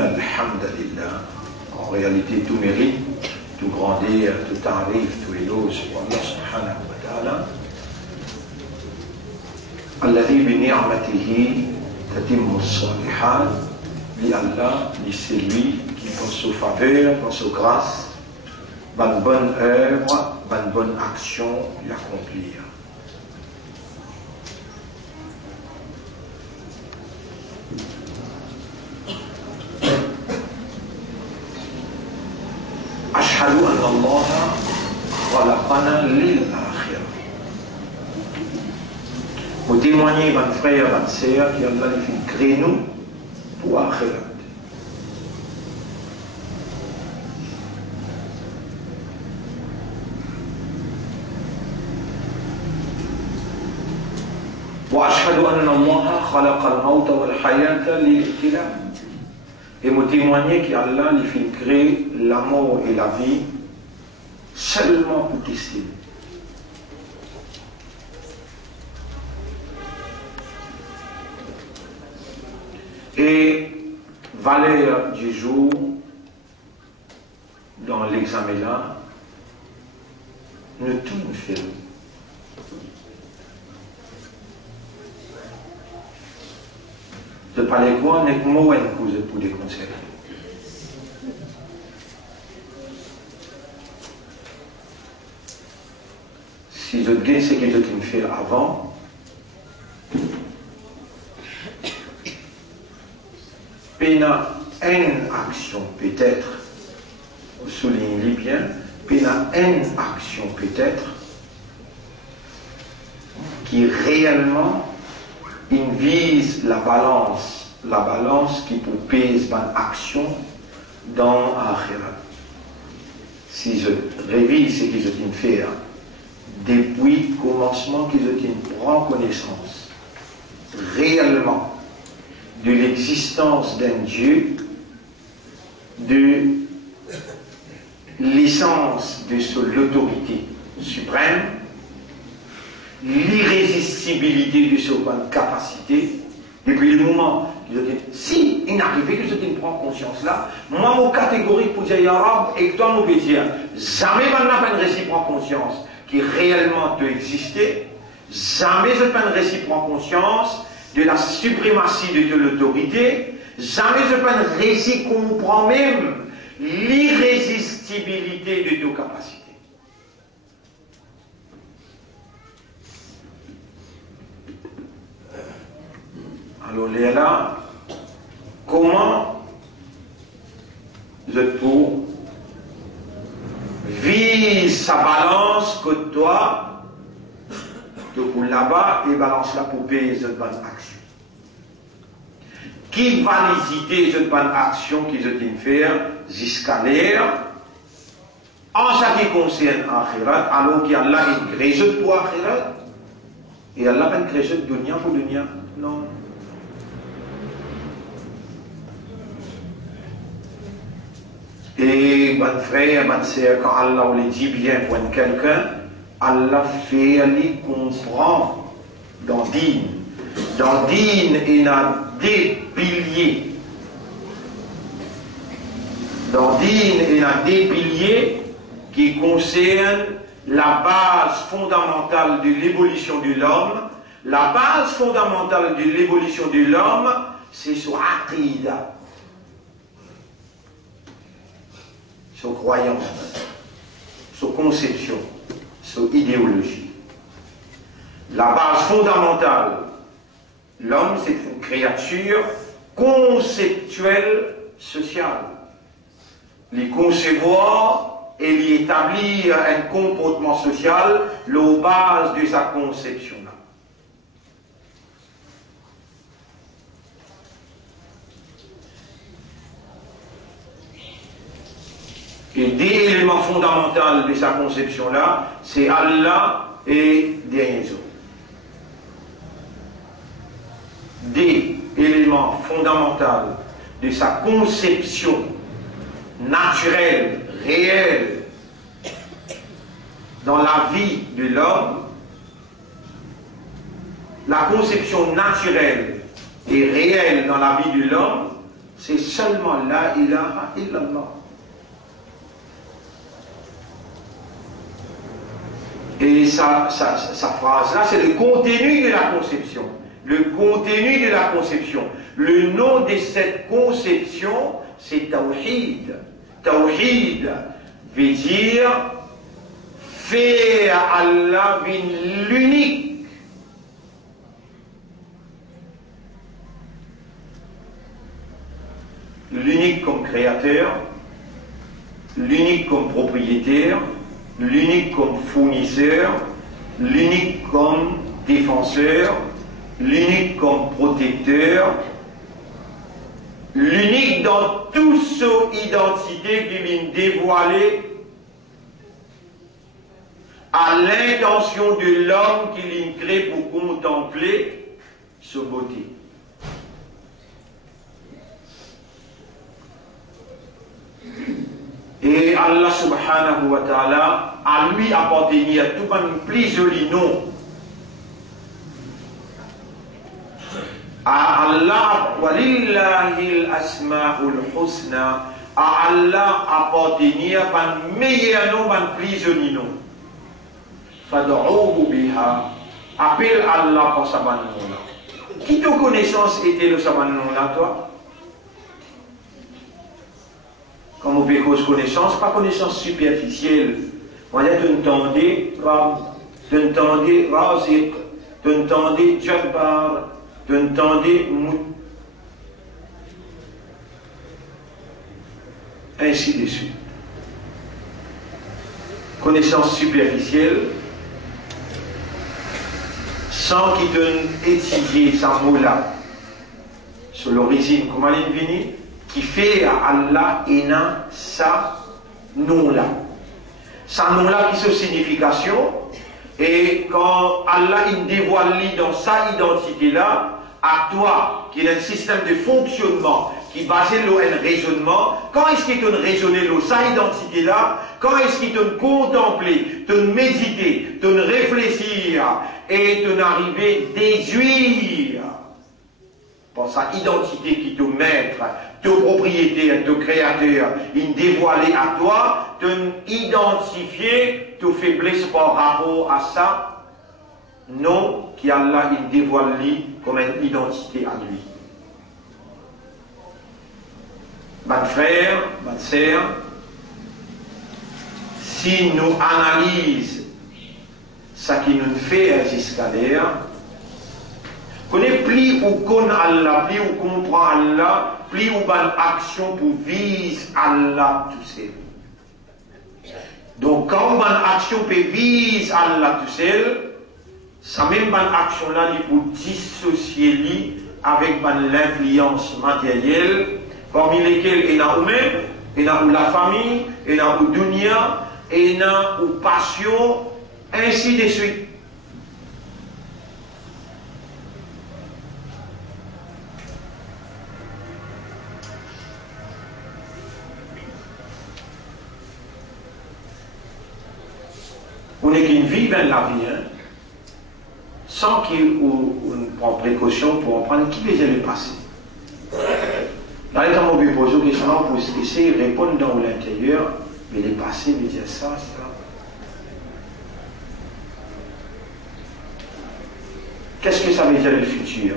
Alhamdulillah, en réalité tout mérite, tout grandeur, tout tarif, tout éloge pour Allah subhanahu wa ta'ala. Alladhi bi ni'matihi tatimmu as-salihat, li Allah, li c'est lui qui par sa faveur, par sa grâce, bonne œuvre, bonne action l'accomplir. أشهد أن الله خلقنا للآخرة. Pour témoigner, mon frère, ma sœur, qui Allah les fait créer nous pour l'akhirat. وأشهد أن الله خلق الموت والحياة للابتلاء. Et me témoigner qu'Allah lui fait créer la mort et la vie seulement pour tester. Et valeur du jour dans l'examen là, ne tourne fait. De parler quoi n'est que moi une cause pour des conseils. Si je dis ce que je me fais avant, pena une action peut-être, soulignez bien, pena une action peut-être, qui réellement il vise la balance qui peut peser une action dans l'akhirat. Si je révise ce que je me fais depuis le commencement que je prends connaissance réellement de l'existence d'un Dieu, de l'essence de l'autorité suprême, l'irrésistibilité de sa capacité, depuis le moment où si il n'arrive que je ne prends conscience là, moi, mon catégorique pour dire Yarab, et toi, mon dire, jamais je n'ai pas une réciproque conscience qui réellement peut exister, jamais je n'ai pas une réciproque conscience de la suprématie de l'autorité, Jamais je peux réussir comprendre même l'irrésistibilité de nos capacités. Alors là, comment je peux vise sa balance que toi, tu roules là-bas et balance la poupée de bonne action. Qui va hésiter de bonne action qui je t'ai faire jusqu'à l'air en ce qui concerne Akhirat, alors qu'il y a là une grège pour Akhirat et Allah a une grège de dunya pour dunya. Non. Et mon frère, mon sœur, quand Allah le dit bien pour quelqu'un, Allah fait lui comprendre dans Dîn. Dans Dîn, il y a des piliers. Dans Dîn, il y a des piliers qui concernent la base fondamentale de l'évolution de l'homme. La base fondamentale de l'évolution de l'homme, c'est son aqida. Son croyance, son conception, son idéologie. La base fondamentale, l'homme c'est une créature conceptuelle sociale. Les concevoir et lui établir un comportement social, la base de sa conception. Et des éléments fondamentaux de sa conception-là, c'est Allah et des autres. Des éléments fondamentaux de sa conception naturelle, réelle, dans la vie de l'homme, la conception naturelle et réelle dans la vie de l'homme, c'est seulement la ilaha illallah. Et sa phrase-là, c'est le contenu de la conception. Le contenu de la conception. Le nom de cette conception, c'est Tawhid. Tawhid veut dire faire Allah l'unique. L'unique comme créateur, l'unique comme propriétaire, l'unique comme fournisseur, l'unique comme défenseur, l'unique comme protecteur, l'unique dans toute son identité qui vient dévoiler à l'intention de l'homme qui vient créer pour contempler sa beauté. Et Allah subhanahu wa ta'ala a lui appartenu à tout un plus joli nom. À Allah, walillahi al-asma'ul husna, à Allah appartenu à un meilleur nom, un plus joli nom. Fad'uhu biha, appelle Allah pour sa bonne nom. Qui te connaissance était le sa bonne nom là, toi? Comme on peut cause connaissance, pas connaissance superficielle. On a t'entendez Rab, t'entendez Raziq, t'entendez Jabbar, t'entendez Mout. Ainsi de suite. Connaissance superficielle, sans qu'il donne étudier sa mot-là, sur l'origine, comment elle est venue, qui fait à Allah et n'a sa nom-là. Sa nom-là qui est sa signification, et quand Allah il dévoile dans sa identité-là, à toi, qui est un système de fonctionnement, qui base sur un raisonnement, quand est-ce qu'il te raisonner sa identité-là, quand est-ce qu'il te contempler, te méditer, te réfléchir, et te arriver déduire pour sa identité qui te maître, te propriété, te créateur, il dévoilé à toi, te identifier te faiblesse par rapport à ça, non, qui Allah il dévoile lui comme une identité à lui. mes frères, mes sœurs, si nous analysons ce qui nous fait jusqu'à l'air, qu'on est plus ou qu'on Allah, plus ou comprend Allah, plus ou bonne action pour viser Allah tout seul. Donc quand une action peut viser Allah tout seul, sa même bonne action là, il pour dissocier lui avec l'influence matérielle, parmi lesquelles il y a nous-mêmes, il y a la famille, il y a la dunya, il y a la passion, ainsi de suite. On est qu'une vie dans la vie, hein, sans qu'on prenne précaution pour en prendre qui veut le passé. Dans les temps où on pose des questions pour essayer de répondre dans l'intérieur, mais le passé veut dire ça, ça. Qu'est-ce que ça veut dire le futur?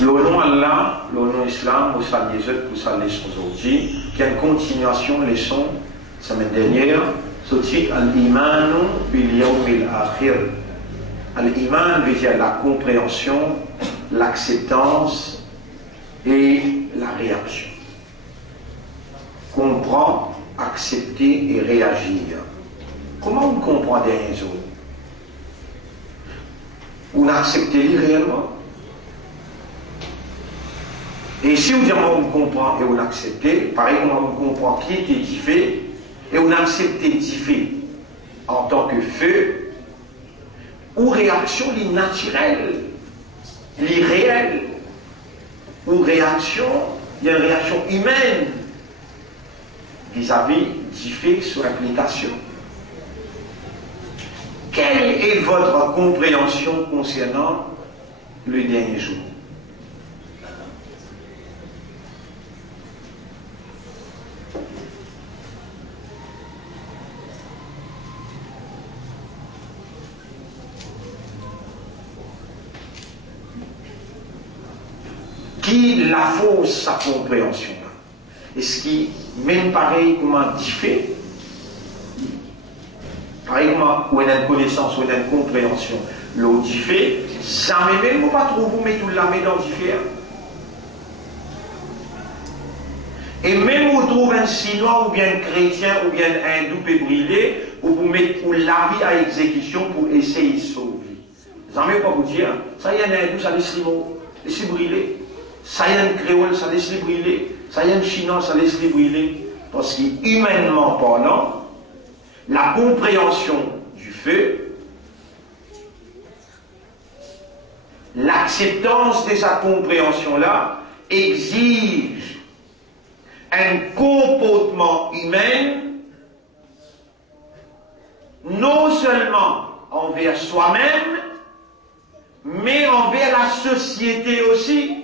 Le nom Allah, le nom Islam, vous savez pour ça aujourd'hui, qui est une continuation leçon semaine dernière, ce titre Al-Imanu bil Yawmil Akhir. Al-Iman veut dire la compréhension, l'acceptance et la réaction. Comprendre, accepter et réagir. Comment on comprend des autres? On accepte réellement? Et si on dit on comprend et on accepte, pareil on comprend qui était différent et on accepte différent en tant que feu, ou réaction naturelle, l'irréelle, ou réaction, il y a une réaction humaine vis-à-vis différent sur l'application. Quelle est votre compréhension concernant le dernier jour? Qui la fausse sa compréhension là? Est-ce qui, même pareil comme un différent, pareil comme une connaissance ou une compréhension, l'autre différent, jamais même vous pas trop vous mettre tout la main dans le différent. Et même vous trouvez un Chinois ou bien un chrétien ou bien un hindou peut brûler, ou vous mettez pour la vie à exécution pour essayer de sauver. Jamais pas vous dire, ça y est, un hindou, ça laisse brûler. Ça y est, un créole, ça laisse brûler. Ça y est, un chinois, ça laisse brûler. Parce qu'humainement parlant, la compréhension du feu, l'acceptance de sa compréhension-là, exige un comportement humain, non seulement envers soi-même, mais envers la société aussi.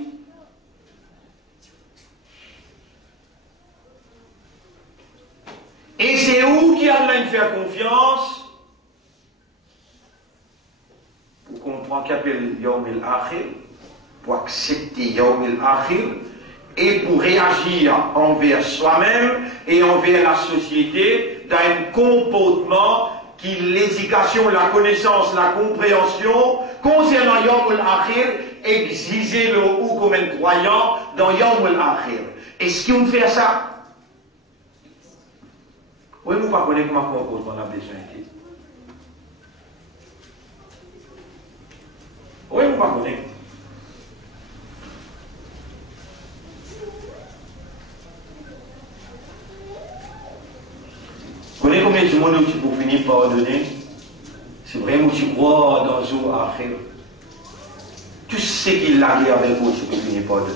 Et c'est où qu'il y a de faire confiance pour comprendre qu'appelle Yawm al-Akhir, pour accepter Yawm al-Akhir et pour réagir envers soi-même et envers la société dans un comportement qui l'éducation, la connaissance, la compréhension concernant Yawm al-Akhir exige le ou comme un croyant dans Yawm al-Akhir. Est-ce qu'on fait ça? Oui, nous ne connaissons pas comment on a besoin de. Oui, nous ne connaissons pas. Vous connaissez combien de monde tu peux finir par donner? C'est vraiment tu crois dans un jour après. Tu sais qu'il l'a dit avec vous, tu peux finir par donner.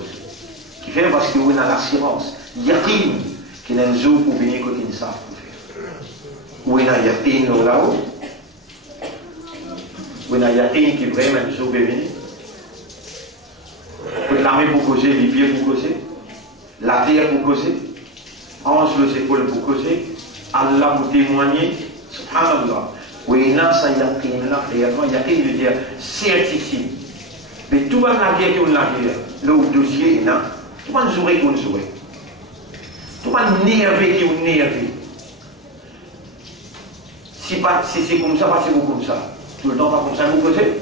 Qui fait parce que vous avez l'assurance. Il y a qui a un jour pour venir quand ils ne savent. Ou il y a yatin là-haut. Ou il y a yatin qui vraiment un jour peut venir. La main pour causer, les pieds pour causer, la terre pour causer. ange le épaule pour causer, Allah vous témoigner, subhanallah. Oui, non, ça y a là, réellement, il y a qu'il veut dire certifié. Mais tout le monde a dit qu'on l'a dit, le dossier, non, tout le monde jouait qu'on jouait. Tout le monde nervé qu'on nervé. Si c'est comme ça, passez-vous comme ça. Tout le temps, pas comme ça, vous posez.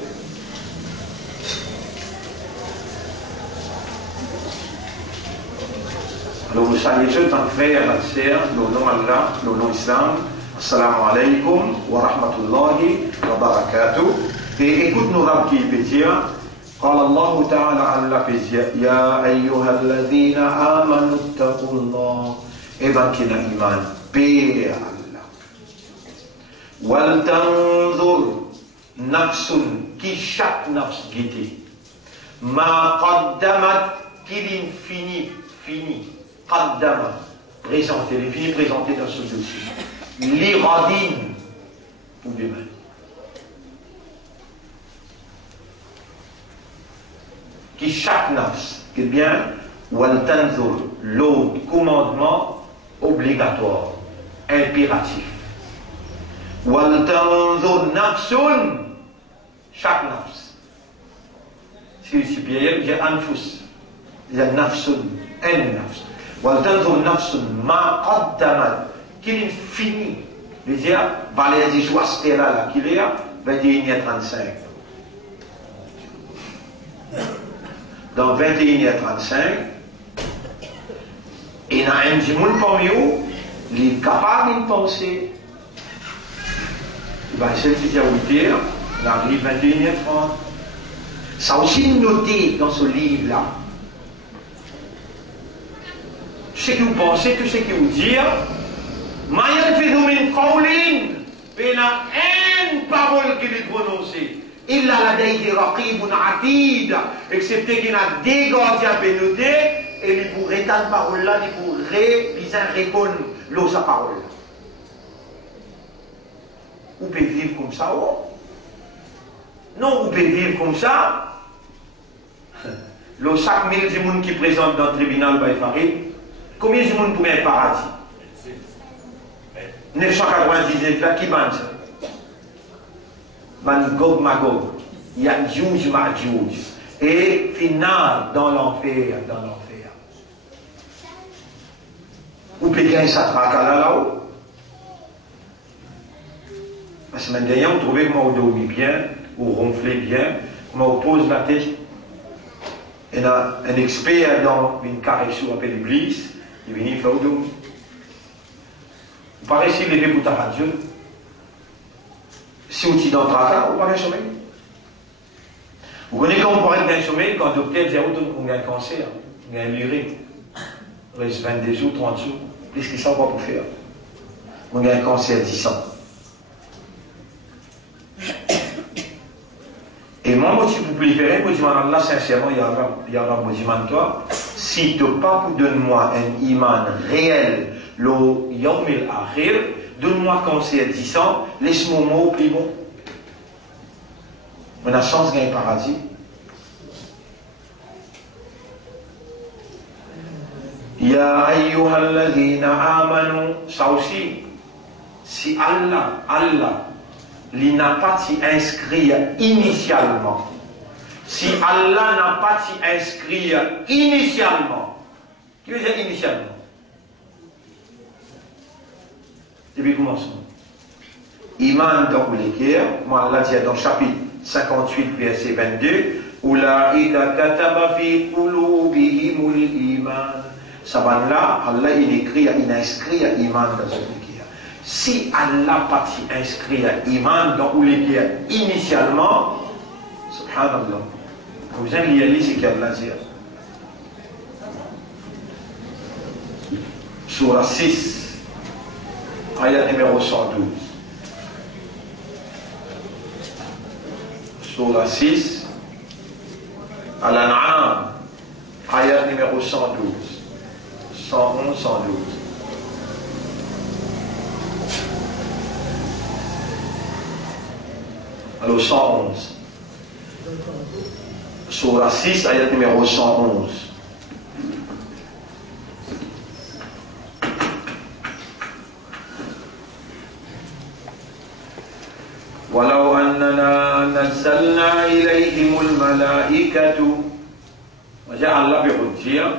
Alors, vous saluez tous, tant frères, tant sœurs, le nom Allah, le nom Islam. Assalamu alaikum wa rahmatullahi wa barakatuh. Et écoute-nous, Rab qui peut dire, قال الله تعالى على بيزيا يا أيها الذين آمنوا اتقوا الله إذا كنا إيمان بي الله ولتنظر نفس كي chaque نفس جيتي ما قدمت كي fini قدم présenté les finis présentés dans ce dossier l'iradine pour demain. Qui chaque nafs, eh bien, waltanzur, l'autre commandement obligatoire, impératif. Waltanzur nafsun, chaque nafs. Si le supérieur, il y a anfus, il y a nafsun, un nafs. Waltanzur nafsun, ma qaddamat, qu'il finit. C'est-à-dire, valait des joies là, qu'il y a, 21h35. Dans 21h35, il y a un petit monde parmi eux, il est capable de penser. Il va essayer de dire, il arrive 21h30. Ça aussi noté dans ce livre-là. Tout ce que vous pensez, tout ce que vous dites, mais il y a un phénomène Pauline, il y a une parole qui est prononcée. Il a la déité raqibun atid, excepté qu'il a des gardiens pénotés, et il pourrait étendre parole là, il pourrait répondre l'eau sa parole. Vous pouvez vivre comme ça, oh? Non, vous pouvez vivre comme ça. Le chaque 1000 personnes qui présentent dans le tribunal by Farid, combien de personnes pour un paradis? 999 là, qui banne ça? Gog Magog, il y a Juge Majuj, et final dans l'enfer, Vous payez ça là-haut. La semaine dernière, vous trouvez comment vous dormez bien, vous ronflez bien, comment vous posez la tête. Il y a un expert dans une caressure appelée l'Église, il vient faire dormir. Vous paraissez lever pour ta radio. Si vous êtes dans le tracas, vous parlez sommeil. Vous connaissez quand on parle d'un sommeil, quand le docteur dit qu'on a un cancer, on a un urine. Il reste 22 jours, 30 jours. Qu'est-ce qu'ils savent pas pour faire? On a un cancer 10 ans. Et moi, si vous préférez, je dis Allah sincèrement, il y a un je toi, si tu n'as pas pour donner-moi un iman réel, le yawmil akhir, donne-moi cancer 10 ans, laisse-moi mot plus bon. On a chance de gagner paradis. Ya ayyuhalladhina amanu, ça aussi, si Allah, il n'a pas s'y inscrit initialement, si Allah n'a pas s'y inscrit initialement, qui veut dire initialement? Depuis le commencement. Iman dans l'équerre, moi Allah dit dans le chapitre 58, verset 22, Oulaïka kataba fi qulubihimul iman. Saban-là, Allah il écrit, il inscrit iman dans l'équerre. Si Allah pas inscrit iman dans l'équerre initialement, subhanallah, vous avez l'y c'est qu'Allah dit. Surah 6. Ayat numéro 112. Surah 6, Al-An'am, ayat numéro 112. 111, 112. Alors 111. Surah 6, ayat numéro 111. ولو أننا نزلنا إليهم الملائكة وجاء الله بيقول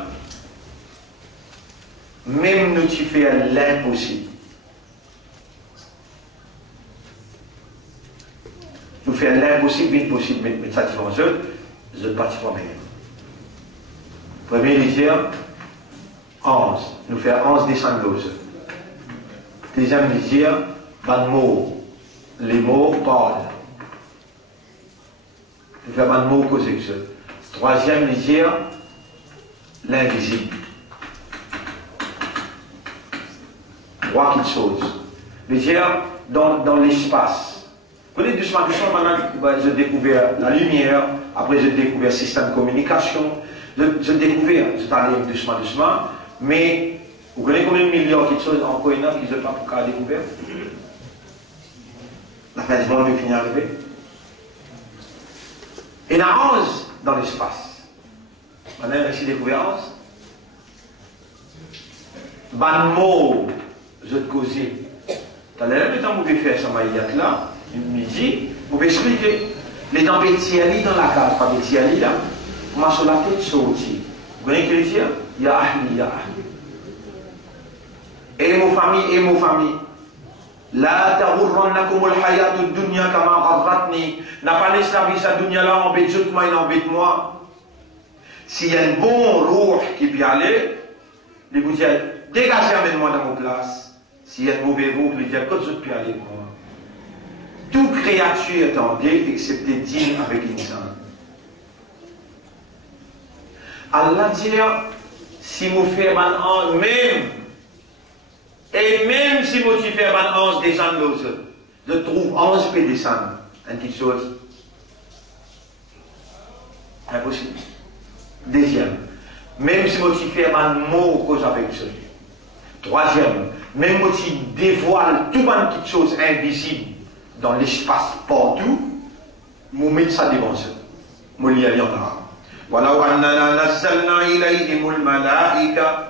même nous tu fais l'impossible. Nous fais l'impossible, l'impossible, mais ça tu vas en jeu, je ne pas tu vas meilleur. Premier dire 11, nous faire 11 descendre l'ose. Deuxième dire, ban mot, les mots parlent. Nous faire ban mot cause que ça. Troisième dire, l'invisible. Trois petites choses. Les dire, dans l'espace. Vous voyez, doucement, maintenant, j'ai découvert la lumière, après j'ai découvert le système de communication, j'ai découvert, c'est allé doucement, mais vous connaissez combien de milliards de choses encore énormes qu'ils n'ont pas encore découvert? La fin du monde est finie d'arriver. Et la 11 dans l'espace. Maintenant, on a découvert 11. Ban mot, je te causais. T'as l'air de temps vous pouvez faire ça, là, midi, vous pouvez expliquer. Les dents bétiali dans la case, pas bétiali là, comment sur la tête sortie. Vous connaissez les tiens? Ya ahli, ya ahli. Et mon famille. La taghurrannakum al-hayatu ad-dunya kama gharratni. N'a pas laissé la vie sa dunya là, embête-moi, il embête-moi. S'il y a un bon roux qui peut y aller, il vous dit, dégagez, amène-moi dans mon place. S'il y a un mauvais roux, il vous dit, quand je peux aller moi. Toute créature est en Dieu, excepté djinn avec l'insan. Allah dit, si vous faites un même, et même si vous faites un 11 descendre l'autre, je trouve 11 peut descendre. Une petite chose. Impossible. Deuxième, même si vous faites un mot cause avec ça. Troisième, même si vous dévoile toute une petite chose invisible dans l'espace partout, vous mettez ça devant ça. Vous l'y allez en arabe. ولو أننا نزلنا إليهم الملائكة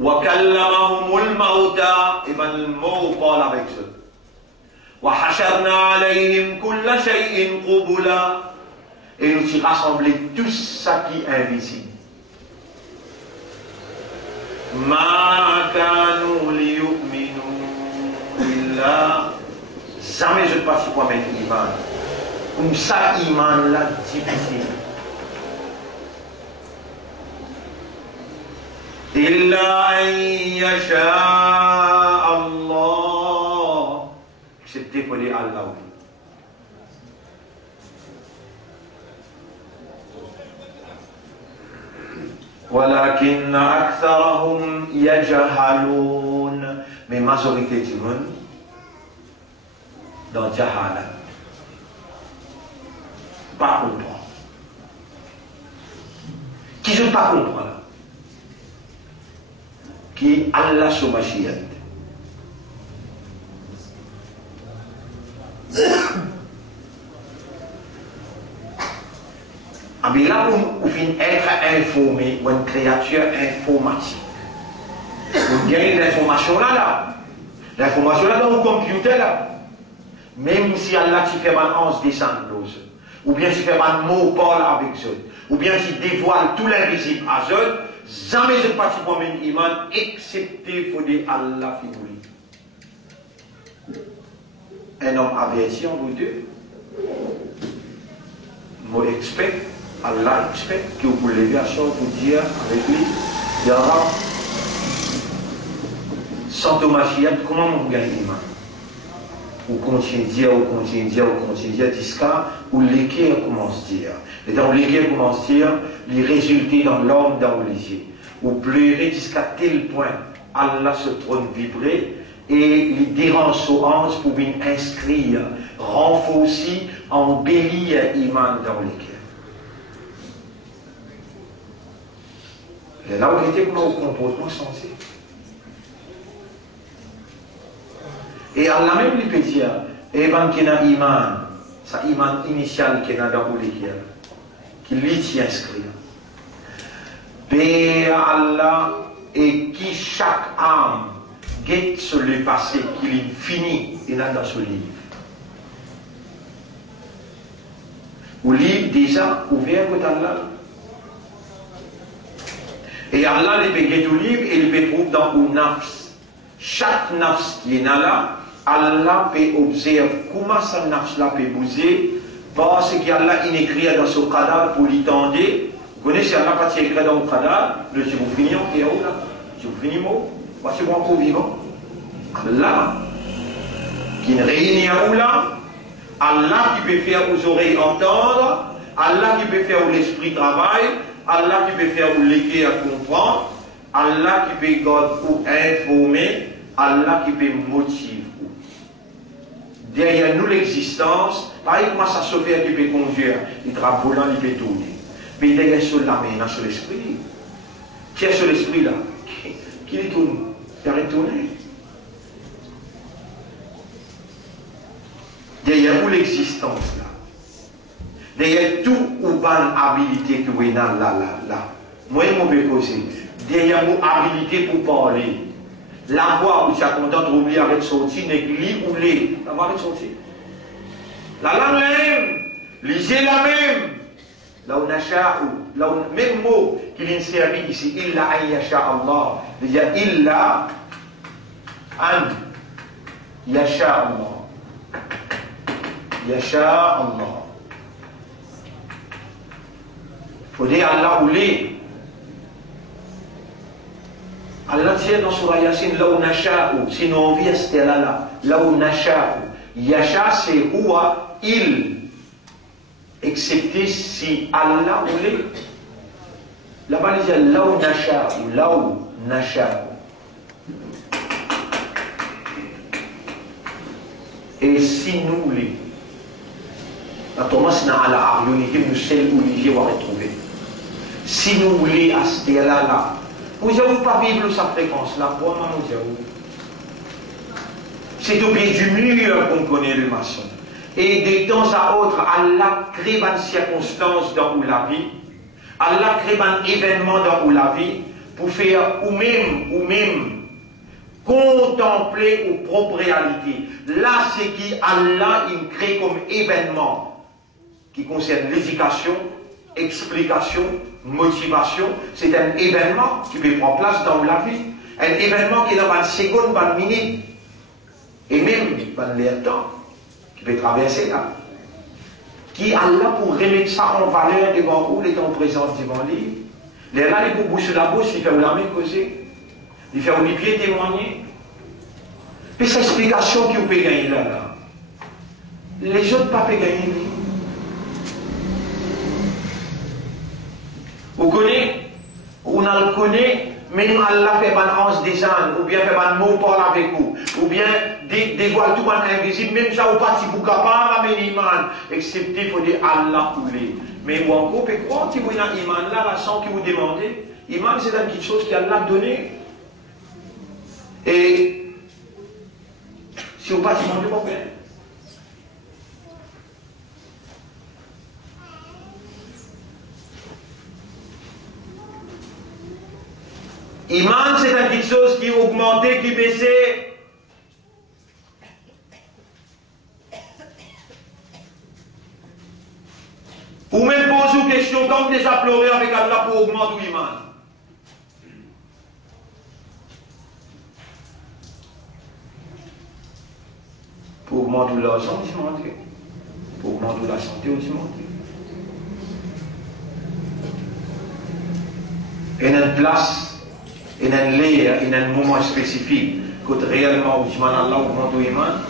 وكلمهم الموتى إذن الموت قال avec ça وحشرنا عليهم كل شيء قبلا et nous y rassembler tout ça qui est invisible ما كانوا ليؤمنوا إلا jamais je ne passe pas avec l'iman comme ça iman là difficile إلا أن يشاء الله excepté pour les Allah ولكن أكثرهم يجهلون mais majorité du monde dans jahala pas comprendre qui ne pas comprendre qui Allah sous Mashiach. Mais là, vous finissez être informé, ou une créature informatique. Vous gagnez l'information là. L'information là dans le computer là. Même si Allah tu fais un 11 descendre ou bien tu fais un mot parle avec eux, ou bien tu dévoiles tout l'invisible à eux, jamais je ne passe pour un iman, excepté pour dire Allah figure. Un homme averti en vous deux. Moi expect, Allah expect que vous levez à chaud pour dire avec lui, Ya Rab, sans Mashiach, comment vous gagnez l'iman? Ou continue à dire, jusqu'à où l'équerre commence à dire. Et dans l'équerre commence à dire, les résultats dans l'homme, dans les yeux. Ou pleurer jusqu'à tel point, Allah se trône vibrer, et les dérange aux anges pour venir inscrire, renforcer, embellir l'iman dans l'équerre. Et là, on était comme au comportement sensé. Et Allah même lui peut dire, et ben qui a iman, sa iman initial qui a dans l'équerre, qui lui s'y inscrit. Paix à Allah et qui chaque âme guette sur le passé, qu'il est fini, et là dans ce livre. Au livre déjà ouvert pour Allah. Et Allah les peut au livre et il peut trouver dans un nafs. Chaque nafs qui est là, Allah peut observer comment sa nafs là peut bouger, parce qu'Allah il écrit dans ce cadavre pour l'étendre. Vous connaissez Allah pas écrit dans le cadavre, le si vous finissez en où là, si vous finissez mot, parce que vous encore vivant. Allah qui ne réunit où là, Allah qui peut faire aux oreilles entendre, Allah qui peut faire où l'esprit travaille, Allah qui peut faire où l'équerre à comprendre, Allah qui peut garder ou informer, Allah qui peut motiver. Derrière nous l'existence, pareil comment ça se fait qui peut conduire, il travaille volant, il peut tourner. Mais derrière sur la main, sur l'esprit. Qui est sur l'esprit là? Qui les tourne? Il arrête de tourner. Derrière où l'existence là? Derrière tout ou bonne habilité que vous avez là. Moi, je vais poser. Derrière vos habilité pour parler. La voix où tu as content de oublier avec sortir, n'est que ou les. La voix avec sortir. La langue la même. Lisez la même. Là où nacha ou. Là où même mot qu'il est servi ici. Illa an yasha Allah. Déjà illa an yasha Allah. Yasha Allah. Faut dire Allah ou les. Allah tient dans Surah Yasin, là où Nasha'u, sinon on vit à ce terrain-là, là où Nasha'u. Yasha, c'est Huwa, il. Excepté si Allah ou les. Là-bas, il dit là où Nasha'u, là où Nasha'u. Et si nous les. La Thomas n'a à la Arionique, nous celle où Olivier va retrouver. Si nous voulons à ce terrain-là, vous n'avez pas vivre sa fréquence là, pour moi, nous avons. C'est au pied du mur qu'on connaît le maçon. Et de temps à autre, Allah crée une circonstance dans la vie. Allah crée un événement dans la vie pour faire ou même contempler aux propres réalités. Là, c'est qui Allah il crée comme événement qui concerne l'éducation, explication, motivation, c'est un événement qui peut prendre place dans la vie. Un événement qui est dans une seconde, une minute, et même dans l'air temps, qui peut traverser là. Qui Allah pour remettre ça en valeur devant vous, les temps présents devant lui. Les là, les bouches sur la bouche, il fait la main causer, il fait les pieds témoigner. Puis cette explication qui vous peut gagner là. Les autres pas peuvent gagner. Vous connaissez, on le connaît, même Allah fait un ange des ânes, ou bien fait un mot parle avec vous, ou bien dévoile tout un invisible, même ça, vous pas si vous capable d'amener l'iman, excepté il faut dire Allah ou les. Mais vous encore pouvez croire que vous avez un iman là, sans que vous demandez. Iman, c'est une petite chose qu'Allah a donné. Et si vous pas demandez, vous pouvez. Iman, c'est une petite chose qui augmentait, qui baissait. Ou même poser une question, quand vous les pleuré avec Allah pour augmenter l'iman. Pour augmenter l'argent, on demande. Pour augmenter la santé, on demande. Et il y a une place. Il y a un layer, il y a un moment spécifique que réellement où Allah augmente l'iman,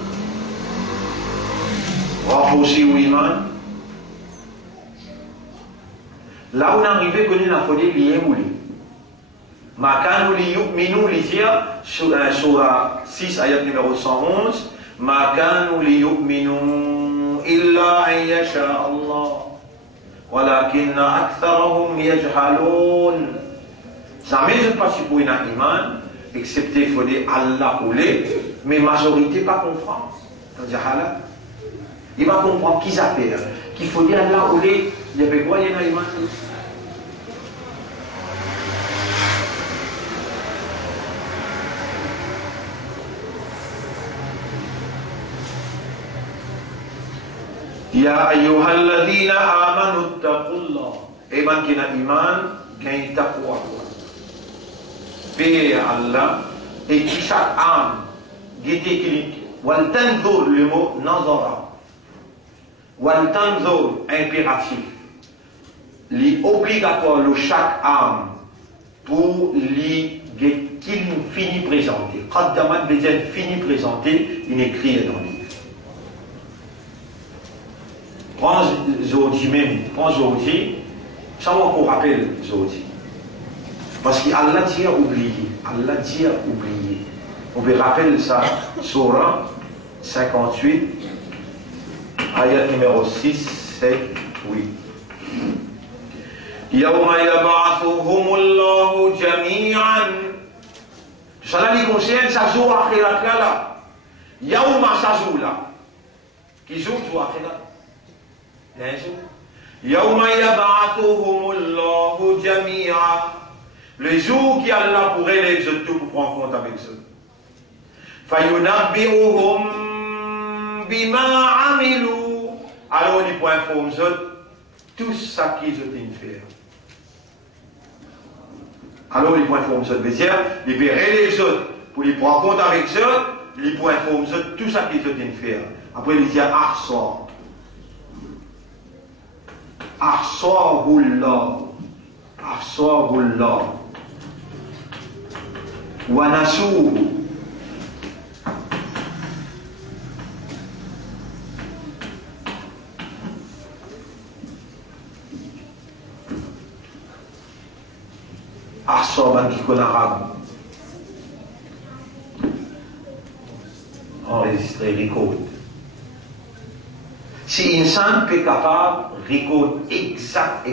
renforcer l'iman. Là où on arrive, qu'on a fait lié ou li. Ma kanu li yu'minu li dire sur 6 ayat numéro 111. Ma kanu li yu'minu illa an yasha Allah. Walakinna aktharahum yajhalun. Jamais je ne passe pour un iman, excepté il faut dire Allah ou les, mais majorité pas comprendre. Il va comprendre qui s'appelle, qu'il faut dire Allah ou les, il y avait quoi, il y a un iman. Ya ayyuhalladhina amanu taqullah. Eman kina iman, kina taqwa. Paix Allah, et qui chaque âme, guettez qu'il wal tanzur, le mot nazara. Wal tanzur, impératif. L'obligatoire, le chaque âme, pour lui qu'il finit présenter. Qaddamat bezen finit présenter, il écrit dans le livre. Prends aujourd'hui même, prends aujourd'hui, ça va qu'on rappelle aujourd'hui. Parce qu'Allah dit à oublier, Allah dit à oublier. On peut rappeler ça, Surah 58, ayat numéro 6, 7, 8. Yawma yab'athuhumullahu jami'an. Ça là, il concerne ça joue akhirat là. Yawma ça joue là. Qui joue akhirat. Yawma yab'athuhumullahu jami'an. Le jour qui Allah pourrait les tout pour prendre compte avec ça. Fayunabbi'uhum bima amilu. Alors il point informe tout ça qu'ils ont fait. Alors il point informe ça. veut dire, il peut les autres pour les prendre compte avec ça, il point informe tout ça qu'ils ont fait. Après il dit Ahsa. Ahsahullah. Ahsahullah. Wa nasuhu. Ahsaban qui connaît arabe. Enregistré, record. Si une insan peut capable, record exact.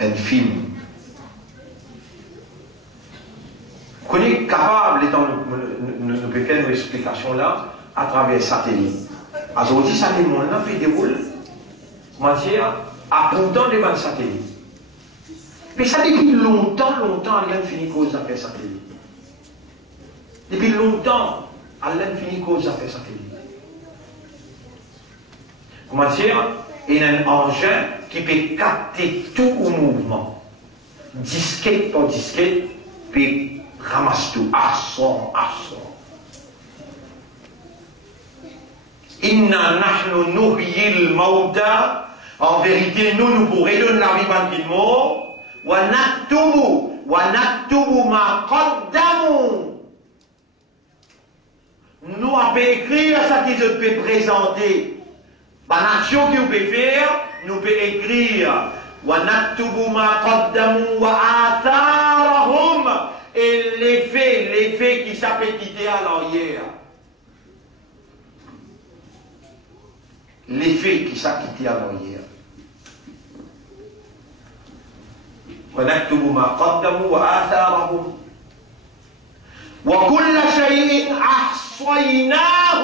Un film. Qu'on est capable, étant nous peut faire une explication là, à travers satellite. Aujourd'hui, satellite, on a fait des rôles, matière, à pourtant des bandes satellites. Mais ça, depuis longtemps, Allah finit cause d'affaires satellite. Depuis longtemps, Allah finit cause d'affaires satellite. Comment dire? Il y a un engin qui peut capter tout au mouvement. Disquette par disquette, puis ramasse tout. Arson. Inna nahnu nuhyil mauta. En vérité, nous pourrons donner la vie quand il mort. Wa naktubu ma qaddamu. Nous avons écrire ça qu'ils peuvent présenter. L'action qu'ils peuvent faire, nous pouvons écrire. Wa naktubu ma qaddamu wa atharahum. Et l'effet qui s'appelle quitter à l'arrière. L'effet qui s'appelle quitter à l'arrière. ونكتب ما قدموا وآثارهم وكل شيء أحصيناه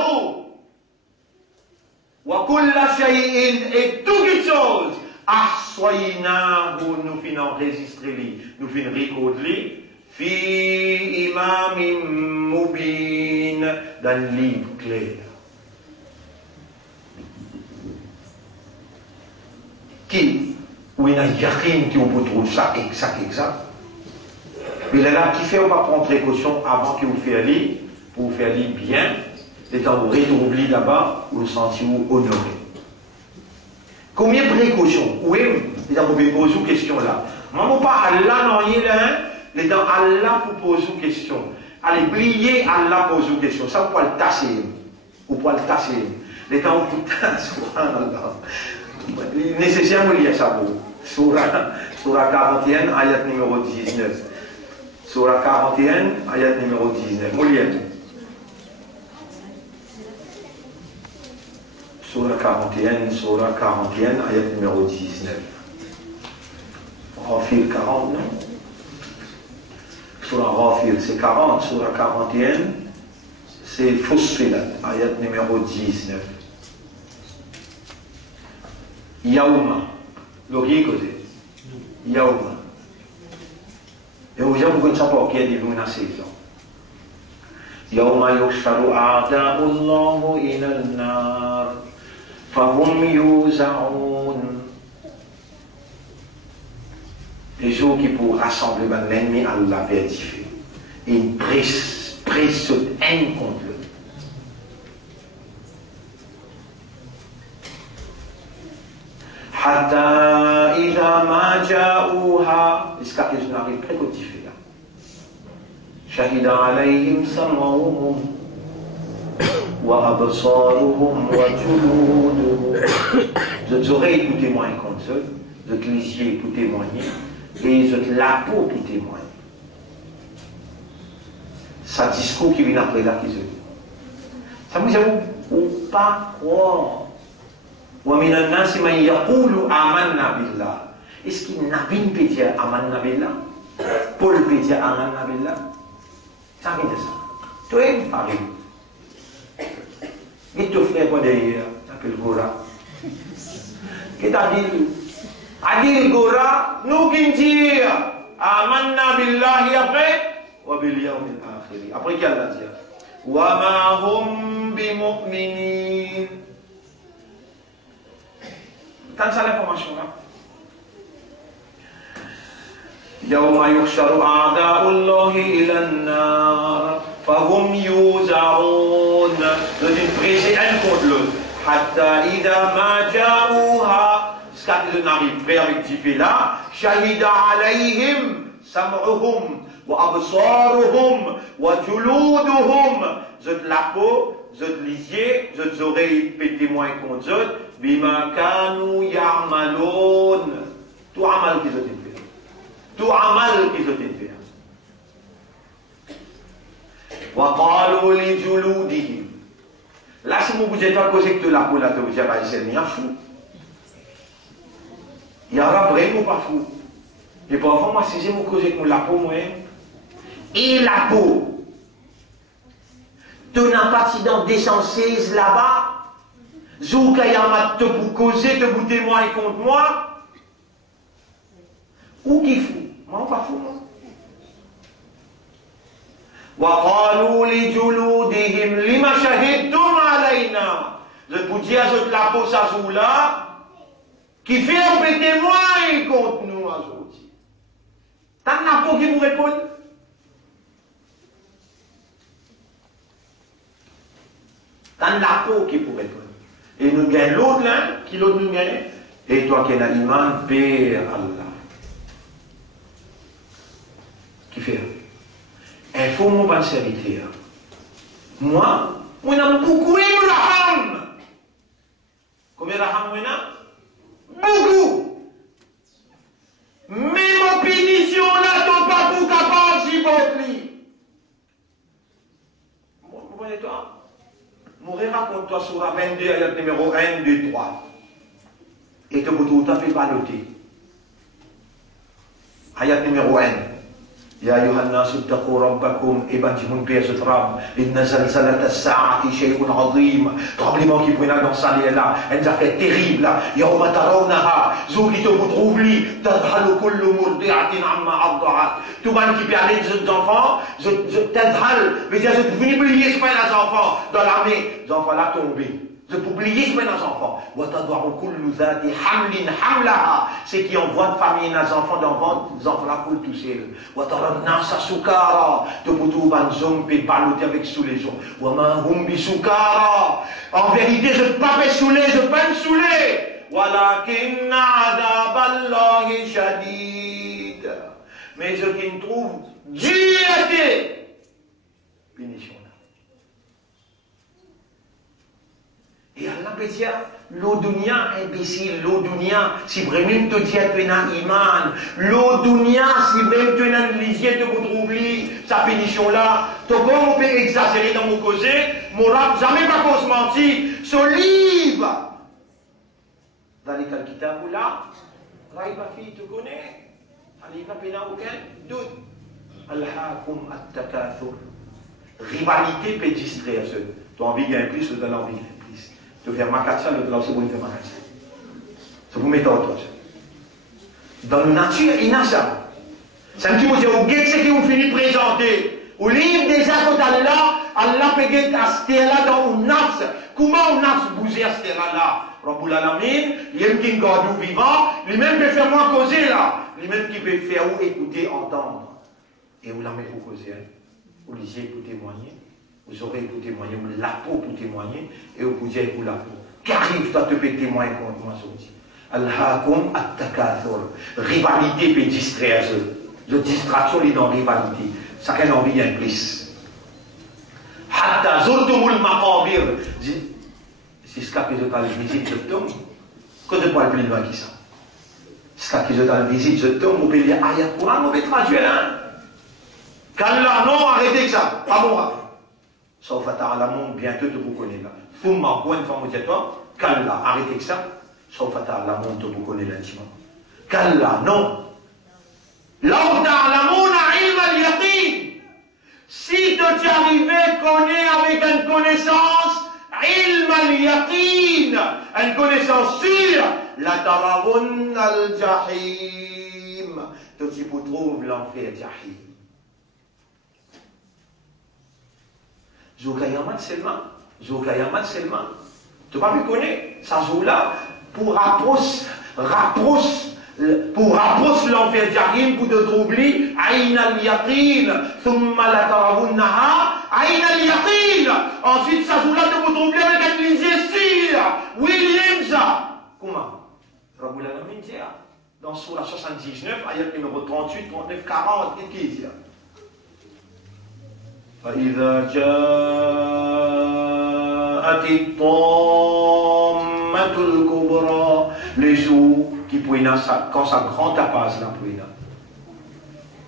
وكل شيء et toute chose أحصيناه nous finons enregistrer nous finons recorder في إمام مبين dans le livre clair qui où il y a un yakin qui on peut trouver ça exact. Mais là, qui fait, on va prendre précaution avant que vous fassiez aller, pour vous faire aller bien, étant vous réoubli là-bas, vous vous sentez honoré. Combien de précautions? Oui, vous pouvez poser une question là. Moi, pas Allah, non, il y a l'étant Allah pour poser une question. Allez, plier Allah pose une question. Ça, vous pouvez le tasser. Vous pouvez le tasser. L'étant vous tasser, subhanallah. Nécessaire de lire ça pour Surah 41, ayat numéro 19. Surah 41, ayat numéro 19. Moulienne. Surah 41, ayat numéro 19. Rafil 40, non? Surah Rafil, c'est 40. Surah 41, c'est Fussilat, ayat numéro 19. Yaouma, le qui est causé. Yaouma. Et vous avez beaucoup de savoir qui est devenu une saison. يوم يحشر أعداء الله إلى النار فهم يوزعون. Les jours qui pour rassembler l'ennemi Allah béatifié. Une prise cette haine contre eux. Hatta idha ma ja'uha, jusqu'à ce qu'ils n'arrivent pas à codifier là. Shahida alayhim sam'uhum wa absaruhum wa juluduhum. Votre oreille pour témoigner contre eux, votre lisier pour témoigner, et votre la peau pour témoigner. Ça discours qui vient après là qui se dit. Ça vous dit, ou pas croire. ومن الناس من يقول آمنا بالله. Est-ce qu'il n'a pas peut dire آمنا بالله? Paul peut dire آمنا بالله? Ça vient de ça. Toi, Paris. Qui te fait quoi d'ailleurs? Appelle Gora. Qui t'a dit? Adil Gora, nous qui disons آمنا بالله après, وباليوم الآخر. Après qu'elle va dire وما هم بمؤمنين. Quand ça l'information là. يوم يحشر أعداء الله إلى النار فهم يوزعون. C'est une prise un contre l'autre. حتى إذا ما جاءوها. Jusqu'à ce qu'ils n'arrivent pas avec Tifé là. شهد عليهم سمعهم وأبصارهم وجلودهم. Zot la peau, zot lisier, zot oreilles peut témoigner contre zot. Bima kanu ya'malun. Tout amal qu'ils ont fait. Tout amal qu'ils ont fait. Wa qalu li juludihim. Là, si vous n'êtes pas causé que la peau, là, vous dites, c'est bien fou. Il y aura vraiment pas fou. Et parfois, moi, si je vous causez que la peau, moi, et la peau, tu n'as pas d'accident d'essence là-bas. Zoukayamat te pour causer, te pour témoigner contre moi. Ou qui fou? Moi, pas fou, moi. وقالوا لجلودهم لما شهدتم علينا. Je vous dis à ce la peau ça joue là, qui fait un peu témoin contre nous aujourd'hui. T'as la peau qui vous répond? T'as la peau qui vous répond. Et nous gagnons l'autre là, qui l'autre nous gagne. Et toi qui es un iman, Père Allah. Qui fait? Il faut mon pas de serviteur. Moi, on a beaucoup aimé la femme. Combien de femme on a? Beaucoup. Même opinion là, ton pas pour capable si votre lit. Vous comprenez toi? Mourir raconte-toi sur la 22, ayat numéro 1, 2, 3. Et que vous tout à fait pas noter. Ayat numéro 1. يا أيها الناس اتقوا ربكم إبنتهم بيزت رب إن زلزلة الساعة شيء عظيم. Tremblement qui prenait dans sa là, elle a fait terrible. يوم ترونها زوجي vous trouve li تذهل كل مرضعة عما أرضعت. Tout le monde qui peut aller des enfants, تذهل, veut dire je vais oublier ce que les enfants dans l'armée, les enfants là tombés. Je peux oublier ce que les enfants. C'est qui envoie de famille les enfants d'enfants, les enfants là pour tout seul. De boutou banzom peut baloter avec sous les gens. En vérité, je ne peux pas me saouler, je ne peux pas me saouler. Mais ce qui me trouve dureté. Punition. Et Allah peut dire, l'eau dunya, imbécile, l'eau dunya, si vraiment te dis tu es un iman, l'eau dunya, si même tu es un lisier, te vous trouves sa punition là, tu on peut exagérer dans mon causé, mon rap, jamais pas qu'on se mentit, ce livre, dans les kitab là, Raïba fille, tu connais, il va pas aucun doute. Al-hakum at-takathur. Rivalité peut distraire ceux. Tu as envie de gagner plus, tu as envie de gagner plus. Tu veux faire makatsa, l'autre là, c'est pour faire makatsa. C'est pour mettre autre chose. Dans la nature, il y a ça. C'est un petit mot, au guet, c'est qui vous finit de présenter. Au livre des actes d'Allah, Allah peut gagner astera dans un nafs. Comment un nafs bouger astera là? Rabbul Alamin, il qui garde vivant, lui-même peut faire moi causer là. Lui-même qui peut faire ou écouter, entendre. Et vous l'avez pour causer. Vous lisez pour témoigner. Vous aurez pour témoigner. Vous la peau pour témoigner. Et vous pouvez dire pour la peau. Qu'arrive toi te peux témoigner contre moi aujourd'hui. Al-Hakum at-Takathur. Rivalité peut distraire. De distraction est dans rivalité. Chacun a envie d'un plus. Hatta zurtumul maqabir. C'est ce que je t'ai visite, je tombe. Que de pas le plus loin qui ça. C'est ce que je t'ai visite, je tombe. On peut dire ayat Quran, on peut traduire là. Kalla, non, arrêtez que ça. Pas bon. Sauf à ta'alamun, bientôt tu vous connais là. Thumma, pour une fois, on dit à toi, Kalla, arrêtez que ça. Sauf à ta'alamun, tu vous connais l'intimement. Kalla, non. Law ta'lamuna ilma al-yaqin. Si tu arrivais connaît avec une connaissance, ilma al-yaqin, une connaissance sûre, la tarawun al-jahim. Tu trouves l'enfer jahim. Zoukayamat seulement. Tu vas me connaître. Ça joue là pour rapprocher l'enfer Jahim pour te troubler. Aïn al-yaqin. Thumma la tarawunnaha. Aïn al-yaqin. Ensuite, ça joue là pour te troubler avec un lisier sûr. William ça. Comment? Rabbul Alamin dit dans Surah 79, ayat numéro 38, 39, 40, qu'est-ce qu'il dit? فإذا جاءت الطامة الكبرى les jours qui pouina quand sa grande tapase la pouina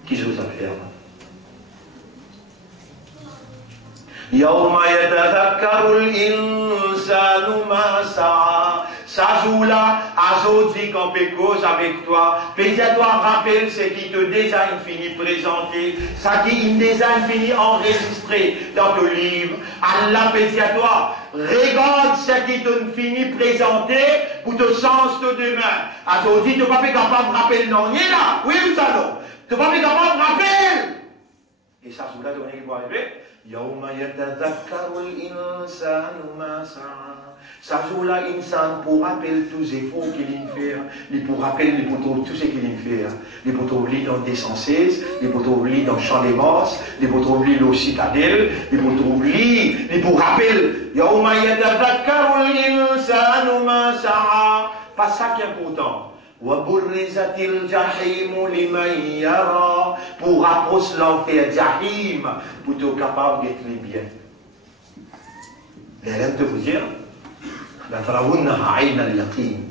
qui j'ose faire يوم يتذكر الإنسان ما سعى ça joue là, aujourd'hui quand peut cause avec toi, toi rappelle ce qui te déjà fini présenté, ça qui déjà fini enregistré dans ton livre. Allah peut dire toi, regarde ce qui te fini présenté pour te sens de demain. Aujourd'hui, tu n'es pas capable de rappeler non, il est là, oui ou ça non, tu n'es pas capable de rappeler. Et ça joue là, tu vas arriver. Yawma yatadhakkaru al-insanu ma sa'a. Ça joue là, insan pour rappeler tous les efforts qu'il fait, il pour rappeler tout ce qu'il fait, il pour trouver dans des sensés, il pour trouver dans le champ des morts, il pour trouver le citadelle, il pour trouver, il pour rappeler, Yawma yatadhakkaru al-insanu ma sa'a. Pas ça qui est important. وَبُرِّزَتِ الْجَحِيمُ لِمَنْ يَرَى. Pour rapprocher l'enfer Jahim, pour être capable d'être bien. Et elle te vous dire, la tarawunnaha ayn al-yaqin.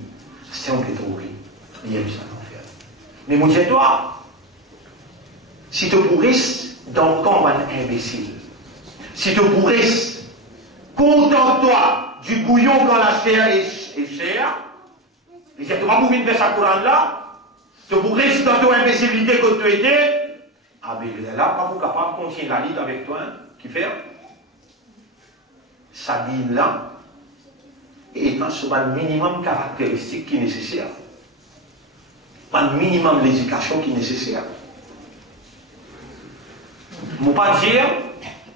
C'est on peut trouver. Il y a eu ça l'enfer. Mais mon Dieu, toi, si tu pourrais dans le camp un imbécile, si tu pourrais contente-toi du bouillon quand la chair est chère, et si tu vas pouvoir faire sa Coran là, tu pourrais dans ton imbécilité que tu étais, ah mais là, pas vous capable de continuer la lutte avec toi, qui fait ça dit là, et étant sur un minimum caractéristique qui est nécessaire. Un minimum d'éducation qui est nécessaire. Je ne veux pas dire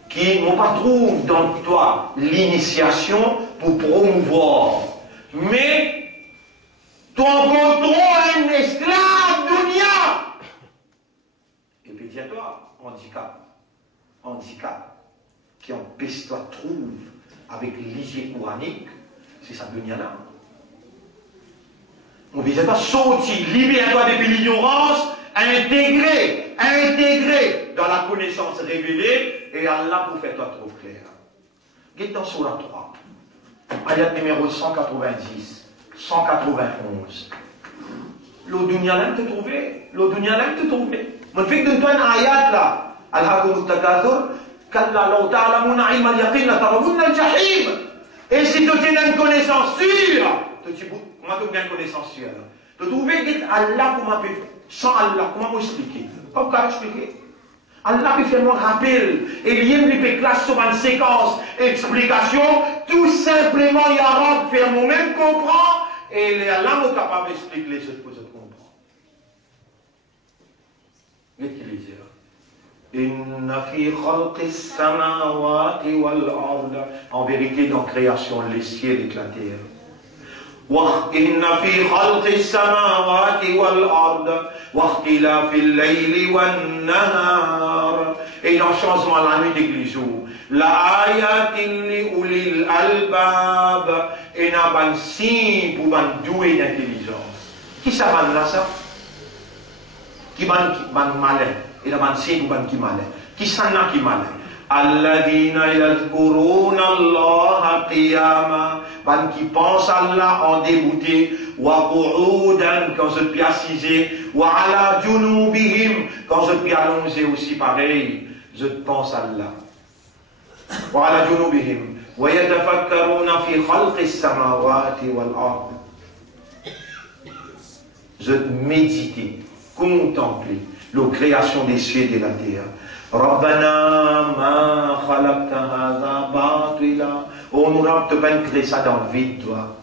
qu'il ne pas trouve dans toi l'initiation pour promouvoir. Mais ton contrôle est un esclave dunya. Et puis dis-toi, handicap qui empêche toi de trouver avec l'hygiène coranique, c'est ça dunya là. On ne pas sortir, libère-toi depuis l'ignorance, intégrer dans la connaissance révélée, et Allah pour faire toi trop clair. Guette dans Surah 3, ayat numéro 190, 191. Le dunya l'aime te trouver, le dunya l'aime te trouver. Mon fait que toi un ayat là, al-hakum at-takathur, kalla law ta'lamuna ilma al-yaqin la tarawunna al-jahim. Et si tu tiens une connaissance sûre, comment tu as une connaissance sûre? Tu trouves que Allah, comment peut sans Allah, comment expliquer? Comment expliquer? Allah peut faire mon rappel, et il peut classer sur une séquence, explication, tout simplement, il y a faire moi-même comprendre, et Allah est capable d'expliquer les choses pour se comprendre. Qu'est-ce qu'il dit là? Et En vérité, dans création, les ciels et la terre. وَإِنَّ فِي خَلْقِ السَّمَاوَاتِ وَالْأَرْضِ وَاخْتِلَافِ اللَّيْلِ وَالنَّهَارِ. Et dans le changement de la nuit et du jour. لَآيَاتٍ لِأُولِي الْأَلْبَابِ. Et n'a pas un signe pour un doué d'intelligence. Qui ça va là ça? Qui va malin? Et n'a pas un signe pour un qui malin. Qui ça n'a qui malin? Alladhina yadhkuruna Allah qiyama, ban qui pense Allah en débouté, wa qu'udan quand je puis assiser, wa ala junubihim quand je puis allonger aussi pareil, je pense Allah. Wa ala junubihim wa yatafakkaruna fi khalqi as-samawati wal ard. Je méditer, contempler la création des cieux et de la terre. Rabbana ma khalaqta hadha batila. Oh mon Rabb, tu peux pas créer ça dans le vide, toi.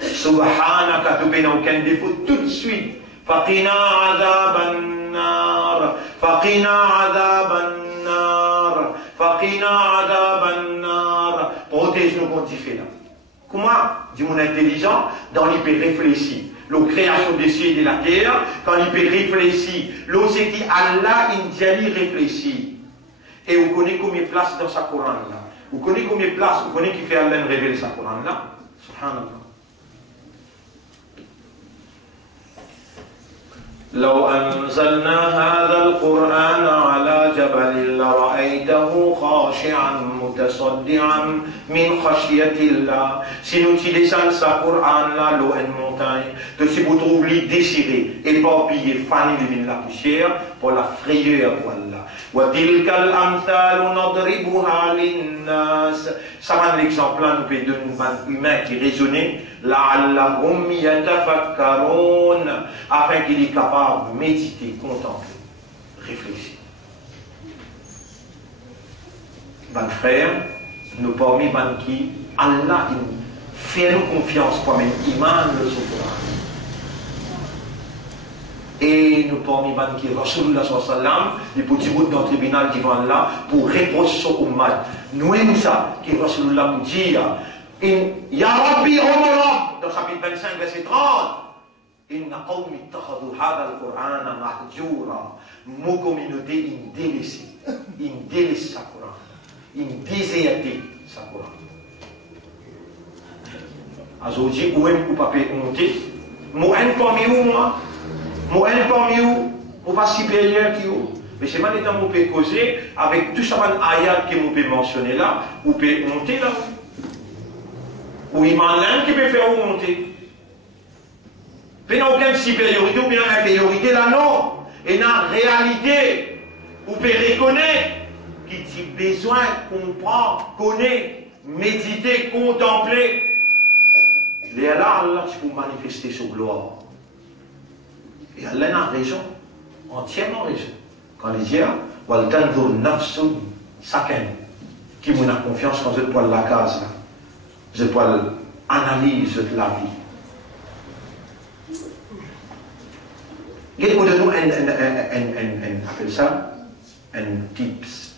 Subhanaka, tu n'as aucun défaut tout de suite. Faqina adhaban nar. Faqina adhaban nar. Faqina adhaban nar. Protège-nous contre ce fait là. Comment, dit mon intelligent, dans l'hyper-réfléchi. La création des cieux et de la terre, quand il peut réfléchir, l'eau c'est qui Allah, il réfléchit. Et vous connaissez combien de places dans sa Coran là. Vous connaissez combien de places, vous connaissez qui fait Allah révéler sa Coran là. Subhanallah. لو أنزلنا هذا القرآن على جبل لرأيته خاشعا متصدعا من خشية الله. Si nous utilisons ce Coran là, l'eau une montagne, de si vous trouvez déchiré, éparpillé, fané de la poussière pour la frayeur pour Allah. وتلك الأمثال نضربها للناس. Ça va l'exemple là, nous peut donner un humain qui raisonnait. لعلهم يتفكرون, afin qu'il est capable de méditer, contempler, réfléchir. Mes frères, nous parmi qui Allah fait nous confiance pour même iman le Coran. Et nous parmi qui Rasulullah sallam, les petits bouts dans le tribunal devant Allah pour reprocher son ummat. Nous aimons ça, que Rasulullah nous dit. Ya Rabbi, oh mon Rabb, dans chapitre 25, verset 30, Inna qawmi ittakhadhu hadha al-Qur'ana mahjura. Mon communauté, il délaisse sa Coran. Il déserte sa Coran. Aujourd'hui, où est-ce que vous pouvez monter? Moi, un parmi vous, moi, un parmi vous, on va supérieur qui vous. Mais c'est maintenant que vous pouvez causer avec tout ça, ayat que vous pouvez mentionner là, vous pouvez monter là. Ou il y a un qui peut faire monter. Il n'y a aucune supériorité ou bien infériorité là, non. Et dans la réalité, vous pouvez reconnaître qu'il y a besoin de comprendre, connaître, méditer, contempler. Et là, tu peux manifester sa gloire. Et Allah a raison, entièrement raison. Quand il dit, Waltanzur nafsun saken, qui m'a confiance quand je poil la case là. Je dois analyser la vie. Il nous appelle ça un tips.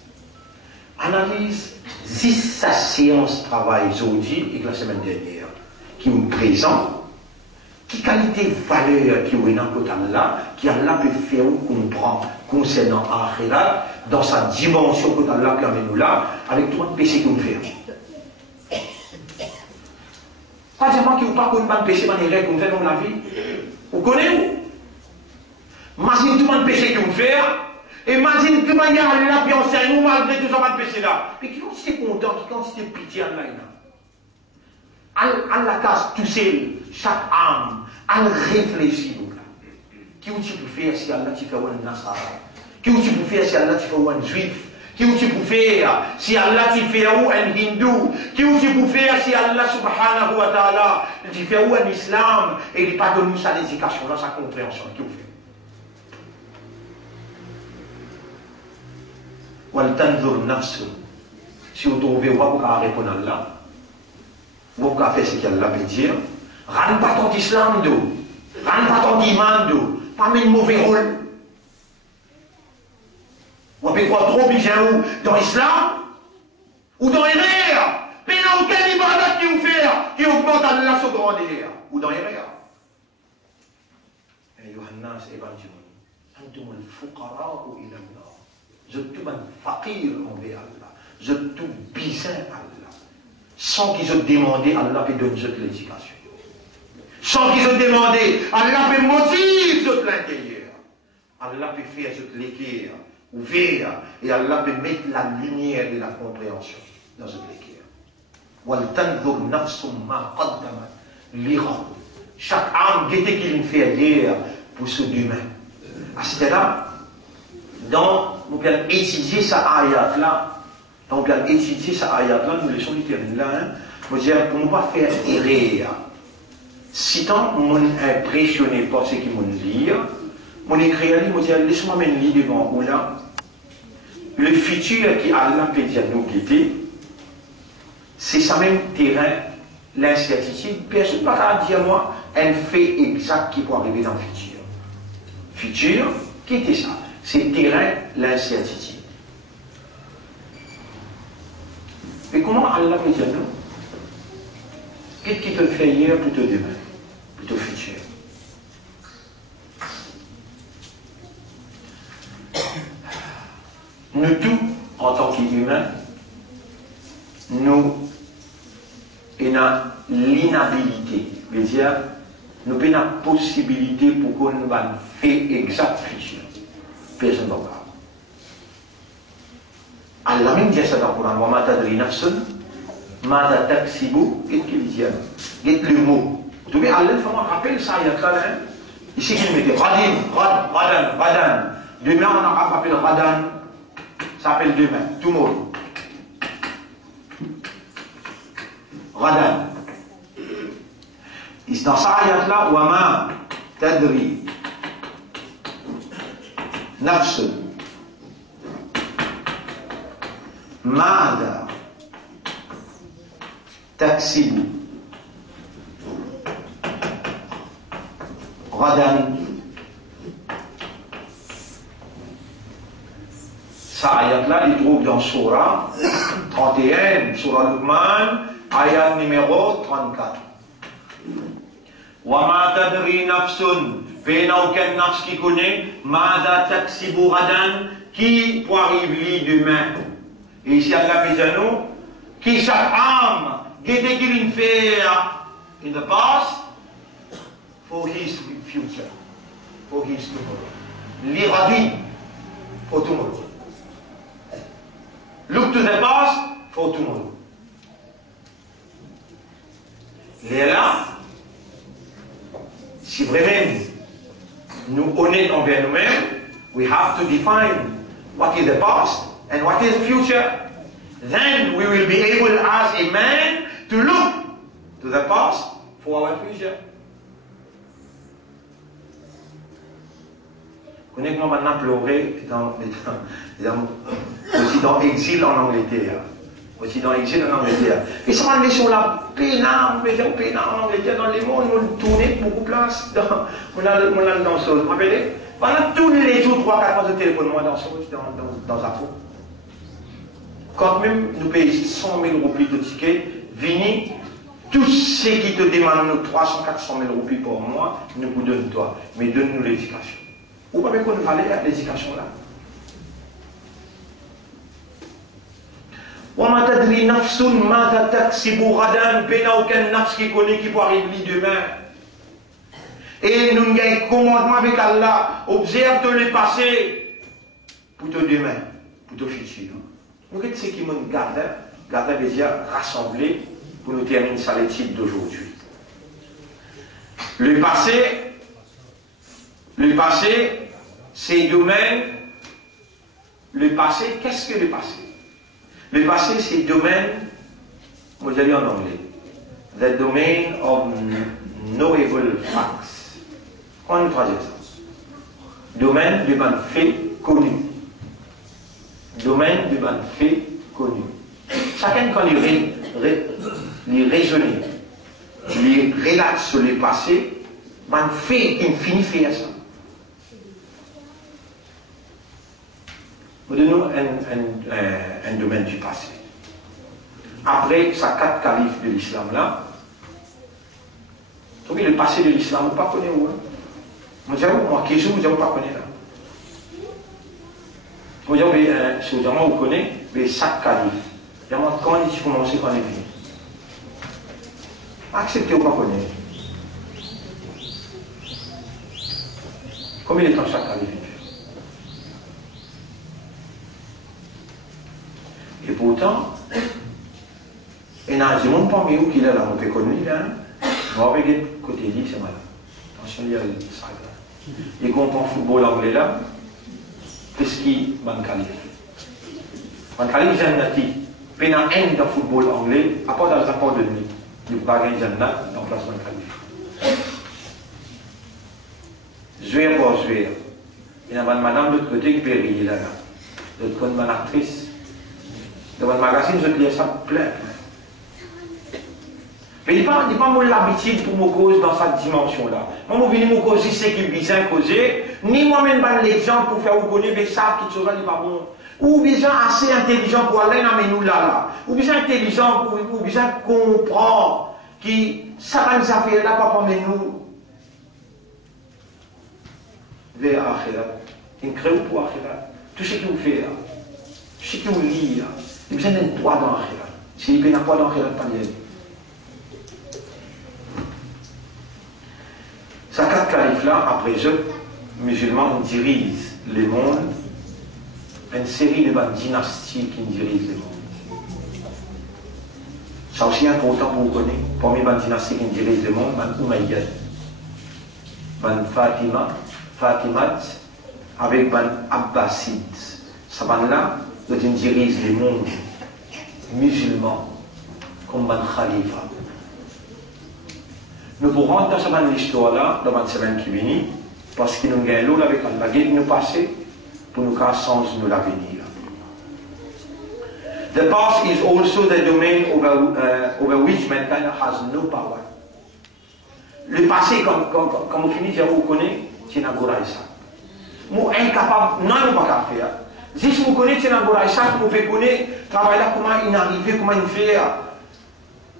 Analyse si sa séance travail aujourd'hui et la semaine dernière, qui nous présente, qui qualité valeur qui est dans côté là, qui Allah peut faire comprendre concernant Akhirat, dans sa dimension que Allah permet nous là, avec tout le péché qu'on fait. Pas dire moi qui vous pas connaît pas de péché, pas de règles qu'on fait dans la vie. Vous connaissez? Imagine tout le péché que vous faites. Imagine tout le monde là, puis enseigne nous malgré tout ça, pas de péché là. Mais qui quantité content, qui quantité pitié en là. À la casse tout seul, chaque âme, à réfléchir. Qui vous peut faire si Allah te fait un Nasara? Qui vous peut faire si Allah te fait un Juif? Qui vous peut faire si Allah te fait un hindou? Qui vous peut faire si Allah subhanahu wa ta'ala te fait un islam et il n'a pas donné sa éducation, sa compréhension? Qui vous fait? Waltanzur nafsu. Si vous trouvez, vous pouvez répondre à Allah. Vous pouvez faire ce qu'Allah peut dire. Rends pas ton islam d'eau. Rends pas ton iman d'eau. Pas même mauvais rôle. Ou après quoi, trop obligé où? Dans l'islam? Ou dans les rires? Mais il n'y a aucun ibadat qui vous fait, qui augmente Allah sur grand délire. Ou dans les rires. Et Yohannas évangélique. Antum al-fuqara'u ila Allah. Je tout un fakir envers Allah. Je tout bizarre Allah. Sans qu'ils aient demandé, Allah peut donner l'éducation. Sans qu'ils aient demandé, Allah peut motiver de l'intérieur. Allah peut faire ce l'équerre ouvert et Allah peut mettre la lumière et la compréhension dans ce l'équerre. Chaque âme guette qu'il fait hier pour ce demain. À ce là, donc, nous allons étudier cette ayat-là. Donc, nous allons étudier cette ayat-là, nous laissons littéralement là, hein, pour ne pas faire erreur. Si tant que nous impressionné par ce qu'ils m'ont lire, mon écrit, je dis, laisse-moi me lire devant vous là. Le futur qui Allah peut dire nous guetter, c'est ça même terrain, l'incertitude. Personne ne va dire moi un fait exact qui peut arriver dans le futur. Futur, qui était ça? C'est terrain, l'incertitude. Mais comment Allah peut dire nous? Qu'est-ce qui te fait hier pour te demain, pour te futur? Nous tous, en tant qu'humains, nous avons l'inhabilité, c'est-à-dire nous avons la possibilité pour qu'on nous fasse exact futur. Personne ne va pas. Allah même dit ça dans le Coran, wa ma tadri nafsun ma taksibu, qu'est-ce qu'il dit? Qu'est-ce le mot? Vous voyez, Allah fait un rappel ça, il y a là, ici qu'il mettait radan. Demain on a rappelé radan, ça s'appelle demain, tout le monde. Radan. Dans ça, ayat-là, wa ma tadri nafsun mada taksibu radan. Ça, ayat-là, il trouve dans Surah 31, Surah Luqman, ayat numéro 34. Wa ma tadri nafsun, aucun nafs qui connaît, mada taksibu radan, qui pour arriver demain. Et ici, Allah dit à nous, qui chaque âme, guette qu'il fait in the past, for his future, for his tomorrow. L'iradi, for tomorrow. Look to the past, for tomorrow. Et là, si vraiment nous honnêtes envers nous-mêmes, we have to define what is the past and what is the future. Then we will be able as a man to look to the past for our future. Connais-moi maintenant pleurer aussi dans l'exil en Angleterre. Aussi dans l'exil en Angleterre. Et ça m'a mis sur la pénale, en Angleterre, dans les mondes, on tournait beaucoup de place. On a le danseuse. Vous rappelez? Pendant tous les jours, 3-4 fois de téléphone, moi danseuse dans un faux. Quand même nous payons 100 000 roupies de ticket, Vini, tous ceux qui te demandent 300-400 000 roupies par mois, nous vous donnent toi, mais donne-nous l'éducation. Vous ne pouvez pas qu'on valait à l'éducation là. وَمَا تَدْرِي نَفْسٌ مَا تَكْسِبُ غَدًا, aucun nafs qui connaît qui peut arriver demain. Et nous avons un commandement avec Allah, observe de le passé pour te demain, pour te futur. Vous voyez ce qui m'ont gardé veut dire rassembler pour nous terminer ça l'étude d'aujourd'hui. Le passé, c'est domaine. Le passé, qu'est-ce que le passé? Le passé, c'est domaine, vous allez en anglais, the domain of knowable facts. On nous traduit ça. Domaine de man fait connu. Domaine de man fait connu. Chacun, quand il raisonne, il relate sur le passé, man fait, il finit faire ça. Nous un domaine du passé. Après, ça 4 califes de l'islam là. Donc, le passé de l'islam, vous ne connaissez pas où. Moi, qui je vous ne pas connaître là. Vous avez, si vous connaissez, les 5 califes. Quand il faut commencer, quand il est fini. Acceptez ou pas connaître. Combien de temps chaque calife? Et pourtant, il y a un monde parmi vous qui est là, on peut connaître, on va regarder côté dit, c'est malade. Attention, il y a ça là. Et quand on football anglais là, qu'est-ce qui est ban calife? Ban calife, j'en ai dit, il y a un dans le football anglais, à part dans les apports de nuit, il y a un dans la place ban calife. Jouer pour jouer. Il y a une madame de l'autre côté qui périt là. De l'autre côté, une actrice. Dans le magazine, je lis ça plein. Mais il n'y a pas l'habitude pour me causer dans cette dimension-là. Moi, je viens me causer ce qui est bien causé, ni moi-même l'exemple pour faire vous connaître ça, qui chose n'est pas bon. Ou bien assez intelligent pour aller dans nous là. Ou bien intelligent pour bien comprendre que ça va nous affaires là, pas pour nous. Vers l'akhirat. Il crée pour l'akhirat. Tout ce que vous faites là, tout ce que vous lisez là, il y a besoin d'un droit dans l'akhirat. S'il n'y a pas dans l'akhirat, pas d'y aller. Ces 4 califes là, après eux, musulmans dirigent le monde, une série de dynasties qui dirigent le monde. C'est aussi important pour vous connaître. Parmi les dynasties qui dirigent le monde, les Umayyads, les Fatimat, avec les Abbasides. Ces là, ils dirigent le monde musulman comme les Khalifa. Nous pourrons rentrer dans cette histoire-là, dans la semaine qui vient, parce que nous gagnons l'eau avec la guerre nous passer pour nous faire sens de l'avenir. The past is also the domain over which mankind has no power. Le passé, comme vous finissez, vous connaissez, c'est un gouraï ça. Nous incapable, non, nous ne pouvons pas faire. Si vous connaissez, c'est un gouraï ça, vous pouvez connaître, travailler là, comment il arrive, comment il fait.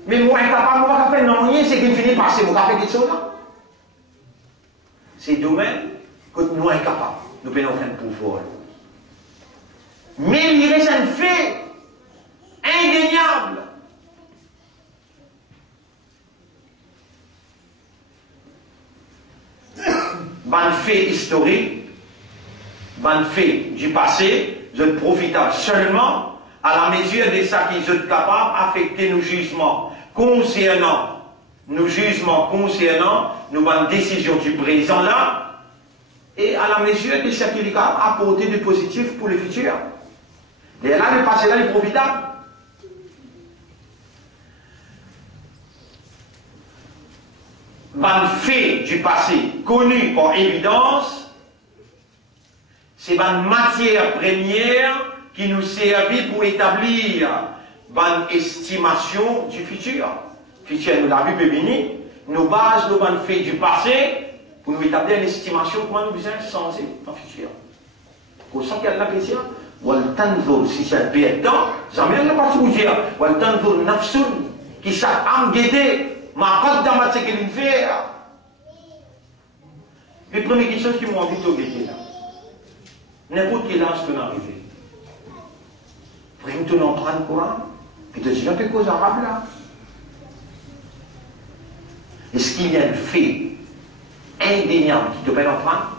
Mais moi, incapable, moi, je fais non, rien, c'est qu'il finit par passer, moi, je fais quelque chose là. C'est le domaine que nous sommes incapables. Nous pouvons faire un pouvoir. Mais il reste un fait indéniable. Un fait historique, un fait du passé, je profitable seulement à la mesure de ça qui sont capables d'affecter nos jugements concernant nos décisions du présent là, et à la mesure de ce qui est capable d'apporter du positif pour le futur. Et là, le passé là est profitable. Un fait du passé connu par évidence, c'est une matière première qui nous servit pour établir une estimation du futur. Futur, nous l'avons vu, béni, nous basons nos bonnes faits du passé pour nous établir une estimation comment nous besoin changer dans le futur. Pour ça qu'il y a de la plaisir, si c'est le pire temps, jamais ne pas tout dire. Qui s'est amguété, ma côte dans ma sécurité fait. Les premières questions qui m'ont envie de guetter là. N'importe quel âge peut arriver. Vraiment, tu n'en prends le Coran, et tu dis quelque chose arabe là. Est-ce qu'il y a un fait indéniable qui te permet d'en prendre?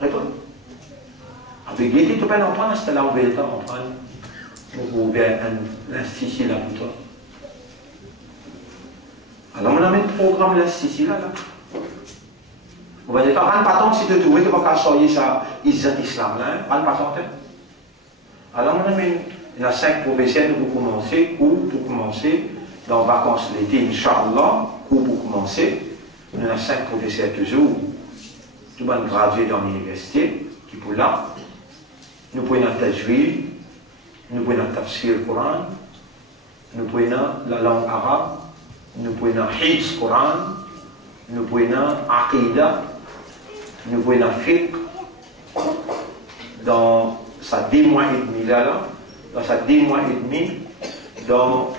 Réponds. Avec l'été, tu peux en prendre, c'est là où on va être en prendre. On va ouvrir l'institut là pour toi. Alors, on a mis le programme l'institut là. On va dire, pas tant que si tu trouves, tu vas pas sortir ça, islam là, pas tant. Alors, on a mis, il y a 5 professeurs pour commencer, cours pour commencer, dans les vacances l'été, Inch'Allah, cours pour commencer. Il y a 5 professeurs toujours, tout le monde gradué dans l'université, qui pour là. Nous prenons le tajwid, nous prenons le tafsir du Coran, nous prenons la langue arabe, nous prenons le hifz Coran, nous prenons aqidah, nous prenons fiqh. Dans ça 2 mois et demi là, dans ça 2 mois et demi, dans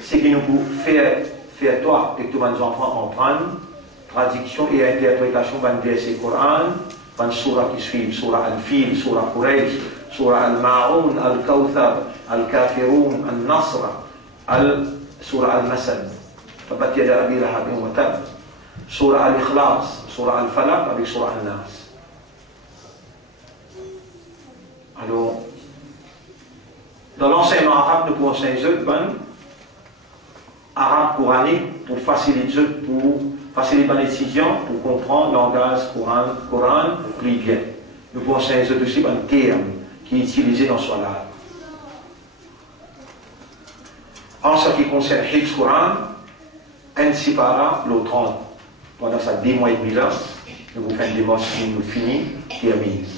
ce qui nous peut faire toi et tous nos enfants comprendre, traduction et interprétation d'un verset Coran, d'un surah qui suit, surah Al-Fil, surah Quraysh, surah Al-Ma'un, Al-Kawthar, Al-Kafirun, Al-Nasr, surah Al-Masad, Tabat Yada Abi Lahab wa Tab, surah Al-Ikhlas, surah Al-Falaq avec surah Al-Nas. Alors, dans l'enseignement arabe, nous pouvons enseigner arabe coranique pour faciliter les étudiants pour comprendre le langage Coran plus bien. Nous pouvons enseigner aussi un terme qui est utilisé dans ce langue. En ce qui concerne le Coran, ainsi par là, l'autre pendant ça 2 mois et demi là, nous vous faisons des mots qui nous finissent, terminent.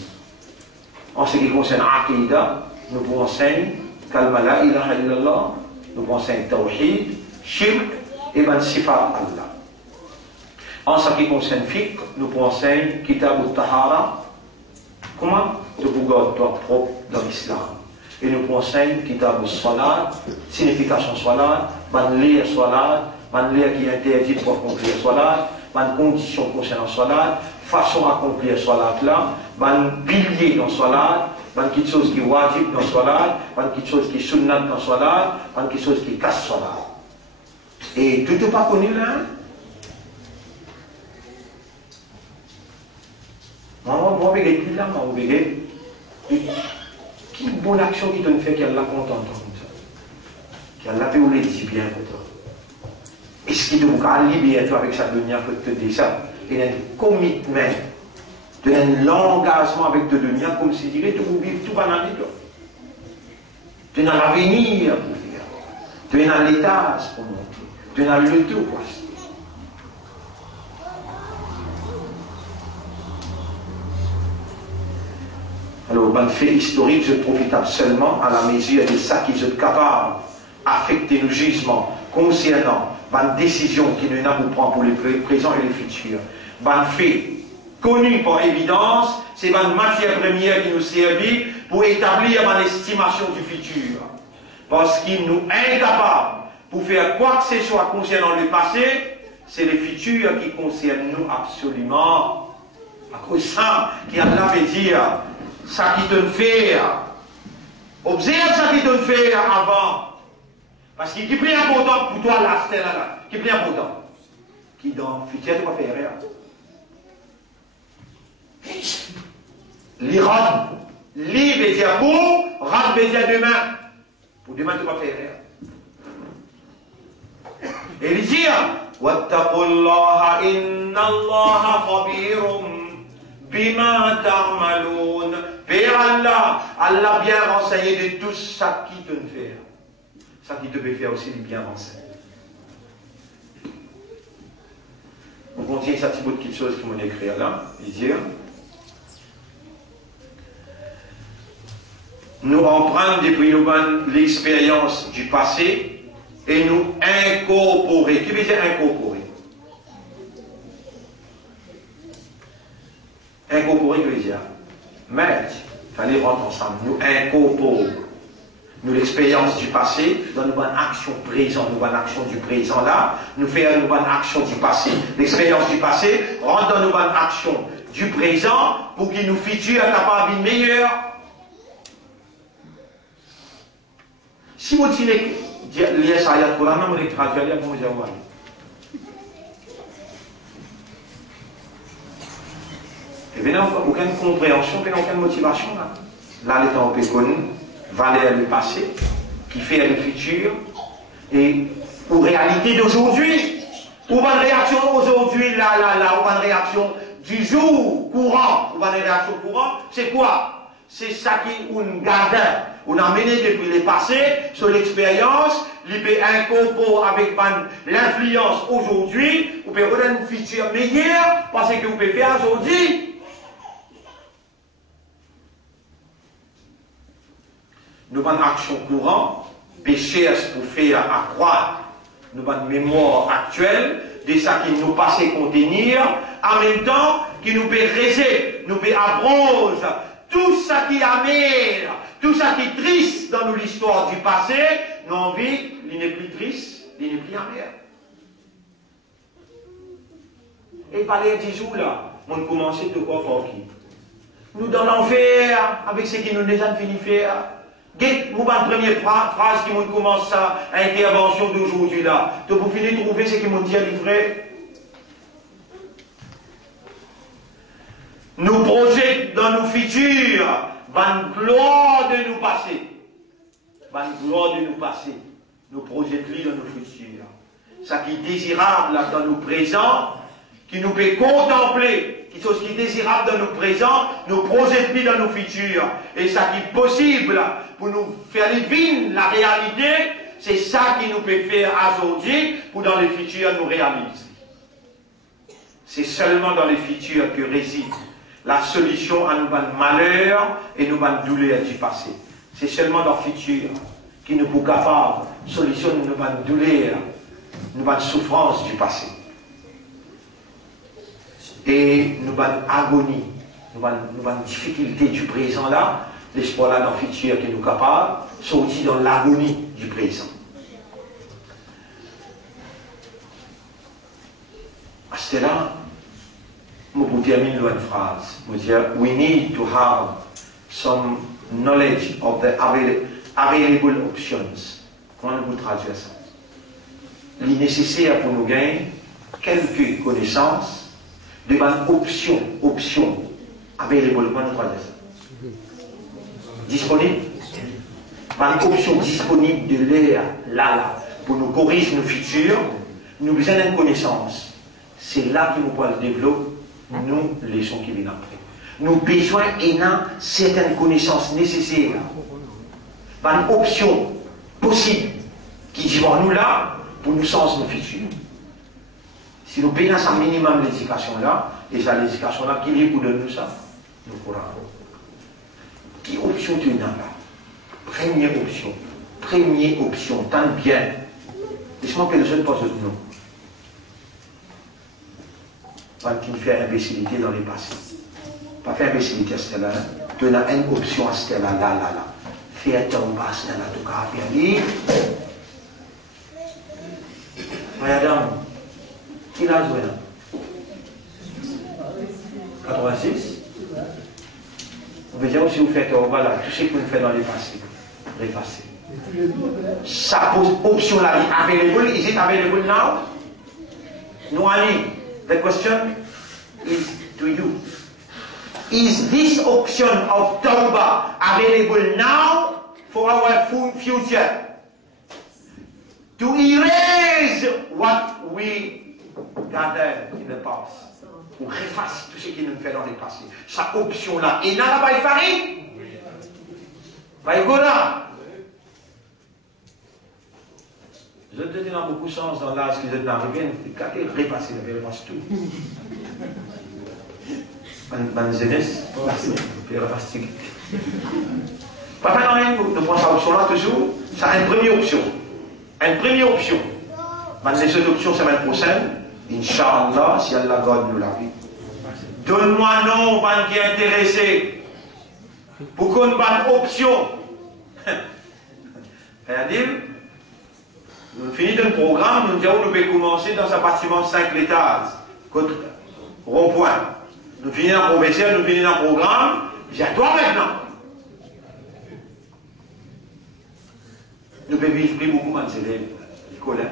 En ce qui concerne Aqidah, nous pouvons enseigner Kalma la ilaha illallah, nous pouvons enseigner Tawhid, Shirk et Ben Sifat Allah. En ce qui concerne Fiqh, nous pouvons enseigner Kitab al-Tahara, comment te garder toi propre dans l'islam. Et nous pouvons enseigner Kitab al-Salat, signification Salat, ben lire Salat, ben lire qui est interdit pour accomplir Salat, ben conditions concernant Salat, façon d'accomplir Salat là, ben pilier dans Salat, ben quelque chose qui est wajib dans Salat, ben quelque chose qui est sunnat dans Salat, ben quelque chose qui casse Salat. Et tout n'est pas connu là. Moi, je vais là, moi, je vais qui bonne action qui te fait qu'elle l'a content comme ça. Qu'elle l'a fait ou les dit bien pour toi. Est-ce qu'il te va libérer toi avec sa dunya que te dit ça? Il y a un commitment, il y a un engagement avec te dunya comme si tu dirais tu veux vivre tout dans la vie. Tu es dans l'avenir pour vivre. Tu es dans l'état pour monter. Tu es dans le tout quoi. Alors, un fait historique, je profite seulement à la mesure de ça qui est capable d'affecter le jugement concernant une décision qui nous a pour prendre pour le présent et le futur. Un fait connu par évidence, c'est une matière première qui nous servit pour établir une estimation du futur. Parce qu'il nous est incapable pour faire quoi que ce soit concernant le passé, c'est le futur qui concerne nous absolument. À cause de ça, qui a veut dire ça qui te fait, observe ça qui te fait avant. Parce qu'il est plus important pour toi là, c'est là, qui est plus important. Qui dans le futur, tu vas faire rien. L'Iran, li veut dire pour, rat veut dire demain. Pour demain, tu vas faire rien. Et il dit, Wattaqullaha inna Allaha khabirum bima ta'malun. Père Allah, Allah bien renseigné de tout ça qui te fait. Ça qui te peut faire aussi du bien renseigné. On continue ça petit bout de quelque chose qui m'ont écrit là. Il dit, nous empruntons depuis nous l'expérience du passé et nous incorporer. Qui veut dire incorporer? Incorporer, que veut dire mettre, il fallait rentrer ensemble, nous incorporons. Nous l'expérience du passé, dans une bonne action présente, une bonne action du présent là, nous faisons une bonne action du passé. L'expérience du passé rentre dans une bonne action du présent pour qu'il nous futur capable d'une meilleure. Si vous dites, liez ça à la Coran, vous les traduisez, vous allez voir. Et bien, aucune compréhension, aucune motivation là. Là, les temps connu, valeur le passé, qui fait le futur, et ou réalité d'aujourd'hui, ou une réaction aujourd'hui, là, ou une réaction du jour courant, ou une réaction courante, c'est quoi? C'est ça qui on garde, on a mené depuis le passé, sur l'expérience, il peut incorporer avec l'influence aujourd'hui, vous pouvez avoir un futur meilleur, parce que vous pouvez faire aujourd'hui. Nous avons une action courante, péché pour faire accroître nous avons une mémoire actuelle de ça qui nous passe contenir, en même temps qui nous peut raiser, nous peut abroger tout ça qui est amer, tout ça qui est triste dans l'histoire du passé, nous envie, il n'est plus triste, il n'est plus amer. Et par les 10 jours là, on commence de quoi faire qui? Nous dans l'enfer, avec ce qui nous déjà fini de faire. Vous la première phrase qui nous commence à intervention d'aujourd'hui là. Donc vous finissez de trouver ce qui m'ont dit à livrer. Nous projetons dans nos futurs, van gloire de nous passer. Van gloire de nous passer. Nous projetons dans nos futurs. Ça qui est désirable là, dans nos présents, qui nous peut contempler, quelque chose qui est désirable dans nos présents, nous projetons dans nos futurs. Et ça qui est possible pour nous faire vivre la réalité, c'est ça qui nous peut faire aujourd'hui pour dans les futurs nous réaliser. C'est seulement dans les futurs que réside la solution à nos malheurs et nos douleurs du passé. C'est seulement dans le futur qui nous peut capable de solutionner nos douleurs, nos souffrances du passé. Et nos agonies, nos difficultés du présent là, l'espoir là dans le futur qui nous capable de sortir dans l'agonie du présent. À ce là, je vous termine une phrase. Je dire, we need to have some knowledge of the available options. Comment vous traduire ça? Il est nécessaire pour nous gagner quelques connaissances de options available. Comment nous traduire ça? Disponible? Une option disponible de l'air, là, pour nous corriger nos futurs, nous besoin d'une connaissance. C'est là que nous pouvons développer nous, les sons qui viennent après. Nous avons besoin d'une certaines connaissances nécessaires. Une option possible qui dit nous là pour nous sens nos futurs. Si nous payons un minimum l'éducation là, et ça l'éducation là, qui est pour nous ça? Nous courons. Quelle option tu as là? Première option, tant bien. Laisse-moi que le jeune pose de nous. Pas qui fait imbécilité dans les passés. Pas faire imbécilité à ce là. Tu as une option à ce là, là. Faire ton passe dans la tout cas, bien dit. Madame, qui l'a joué là? 86? Vous pouvez dire aussi, vous faites, voilà, tout ce que vous faites dans les passés. Les passés. Ça pose option là, available, is it available now? No, Ali. The question is to you. Is this option of Tawbah available now for our future? To erase what we gathered in the past. Pour effacer tout ce qui nous fait dans le passé. Cette option-là, et là, va y faire. Va y go là. Je te dis dans beaucoup de sens dans l'âge qu'ils sont arrivés, quand ils repasser, ils repassent tout. Bonne jeunesse, ils repassent tout. Pas faire rien, nous prenons cette option-là toujours, c'est une première option. Une première option. Les autres options, c'est la semaine prochaine. Inch'Allah, si Allah garde nous la vie. Donne-moi un nom, qui est intéressé. Pour qu'on ait une option. C'est-à-dire, nous finissons le programme, nous disons nous pouvons commencer dans un bâtiment de 5 étages, rond-point. Nous finissons un professeur, nous finissons un programme, j'ai à toi maintenant. Nous pouvons vivre beaucoup de élèves, les collègues.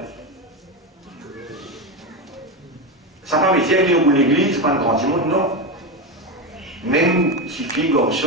Ça ne veut pas dire que l'église, pas un grand monde, non. Même si fille, garçon,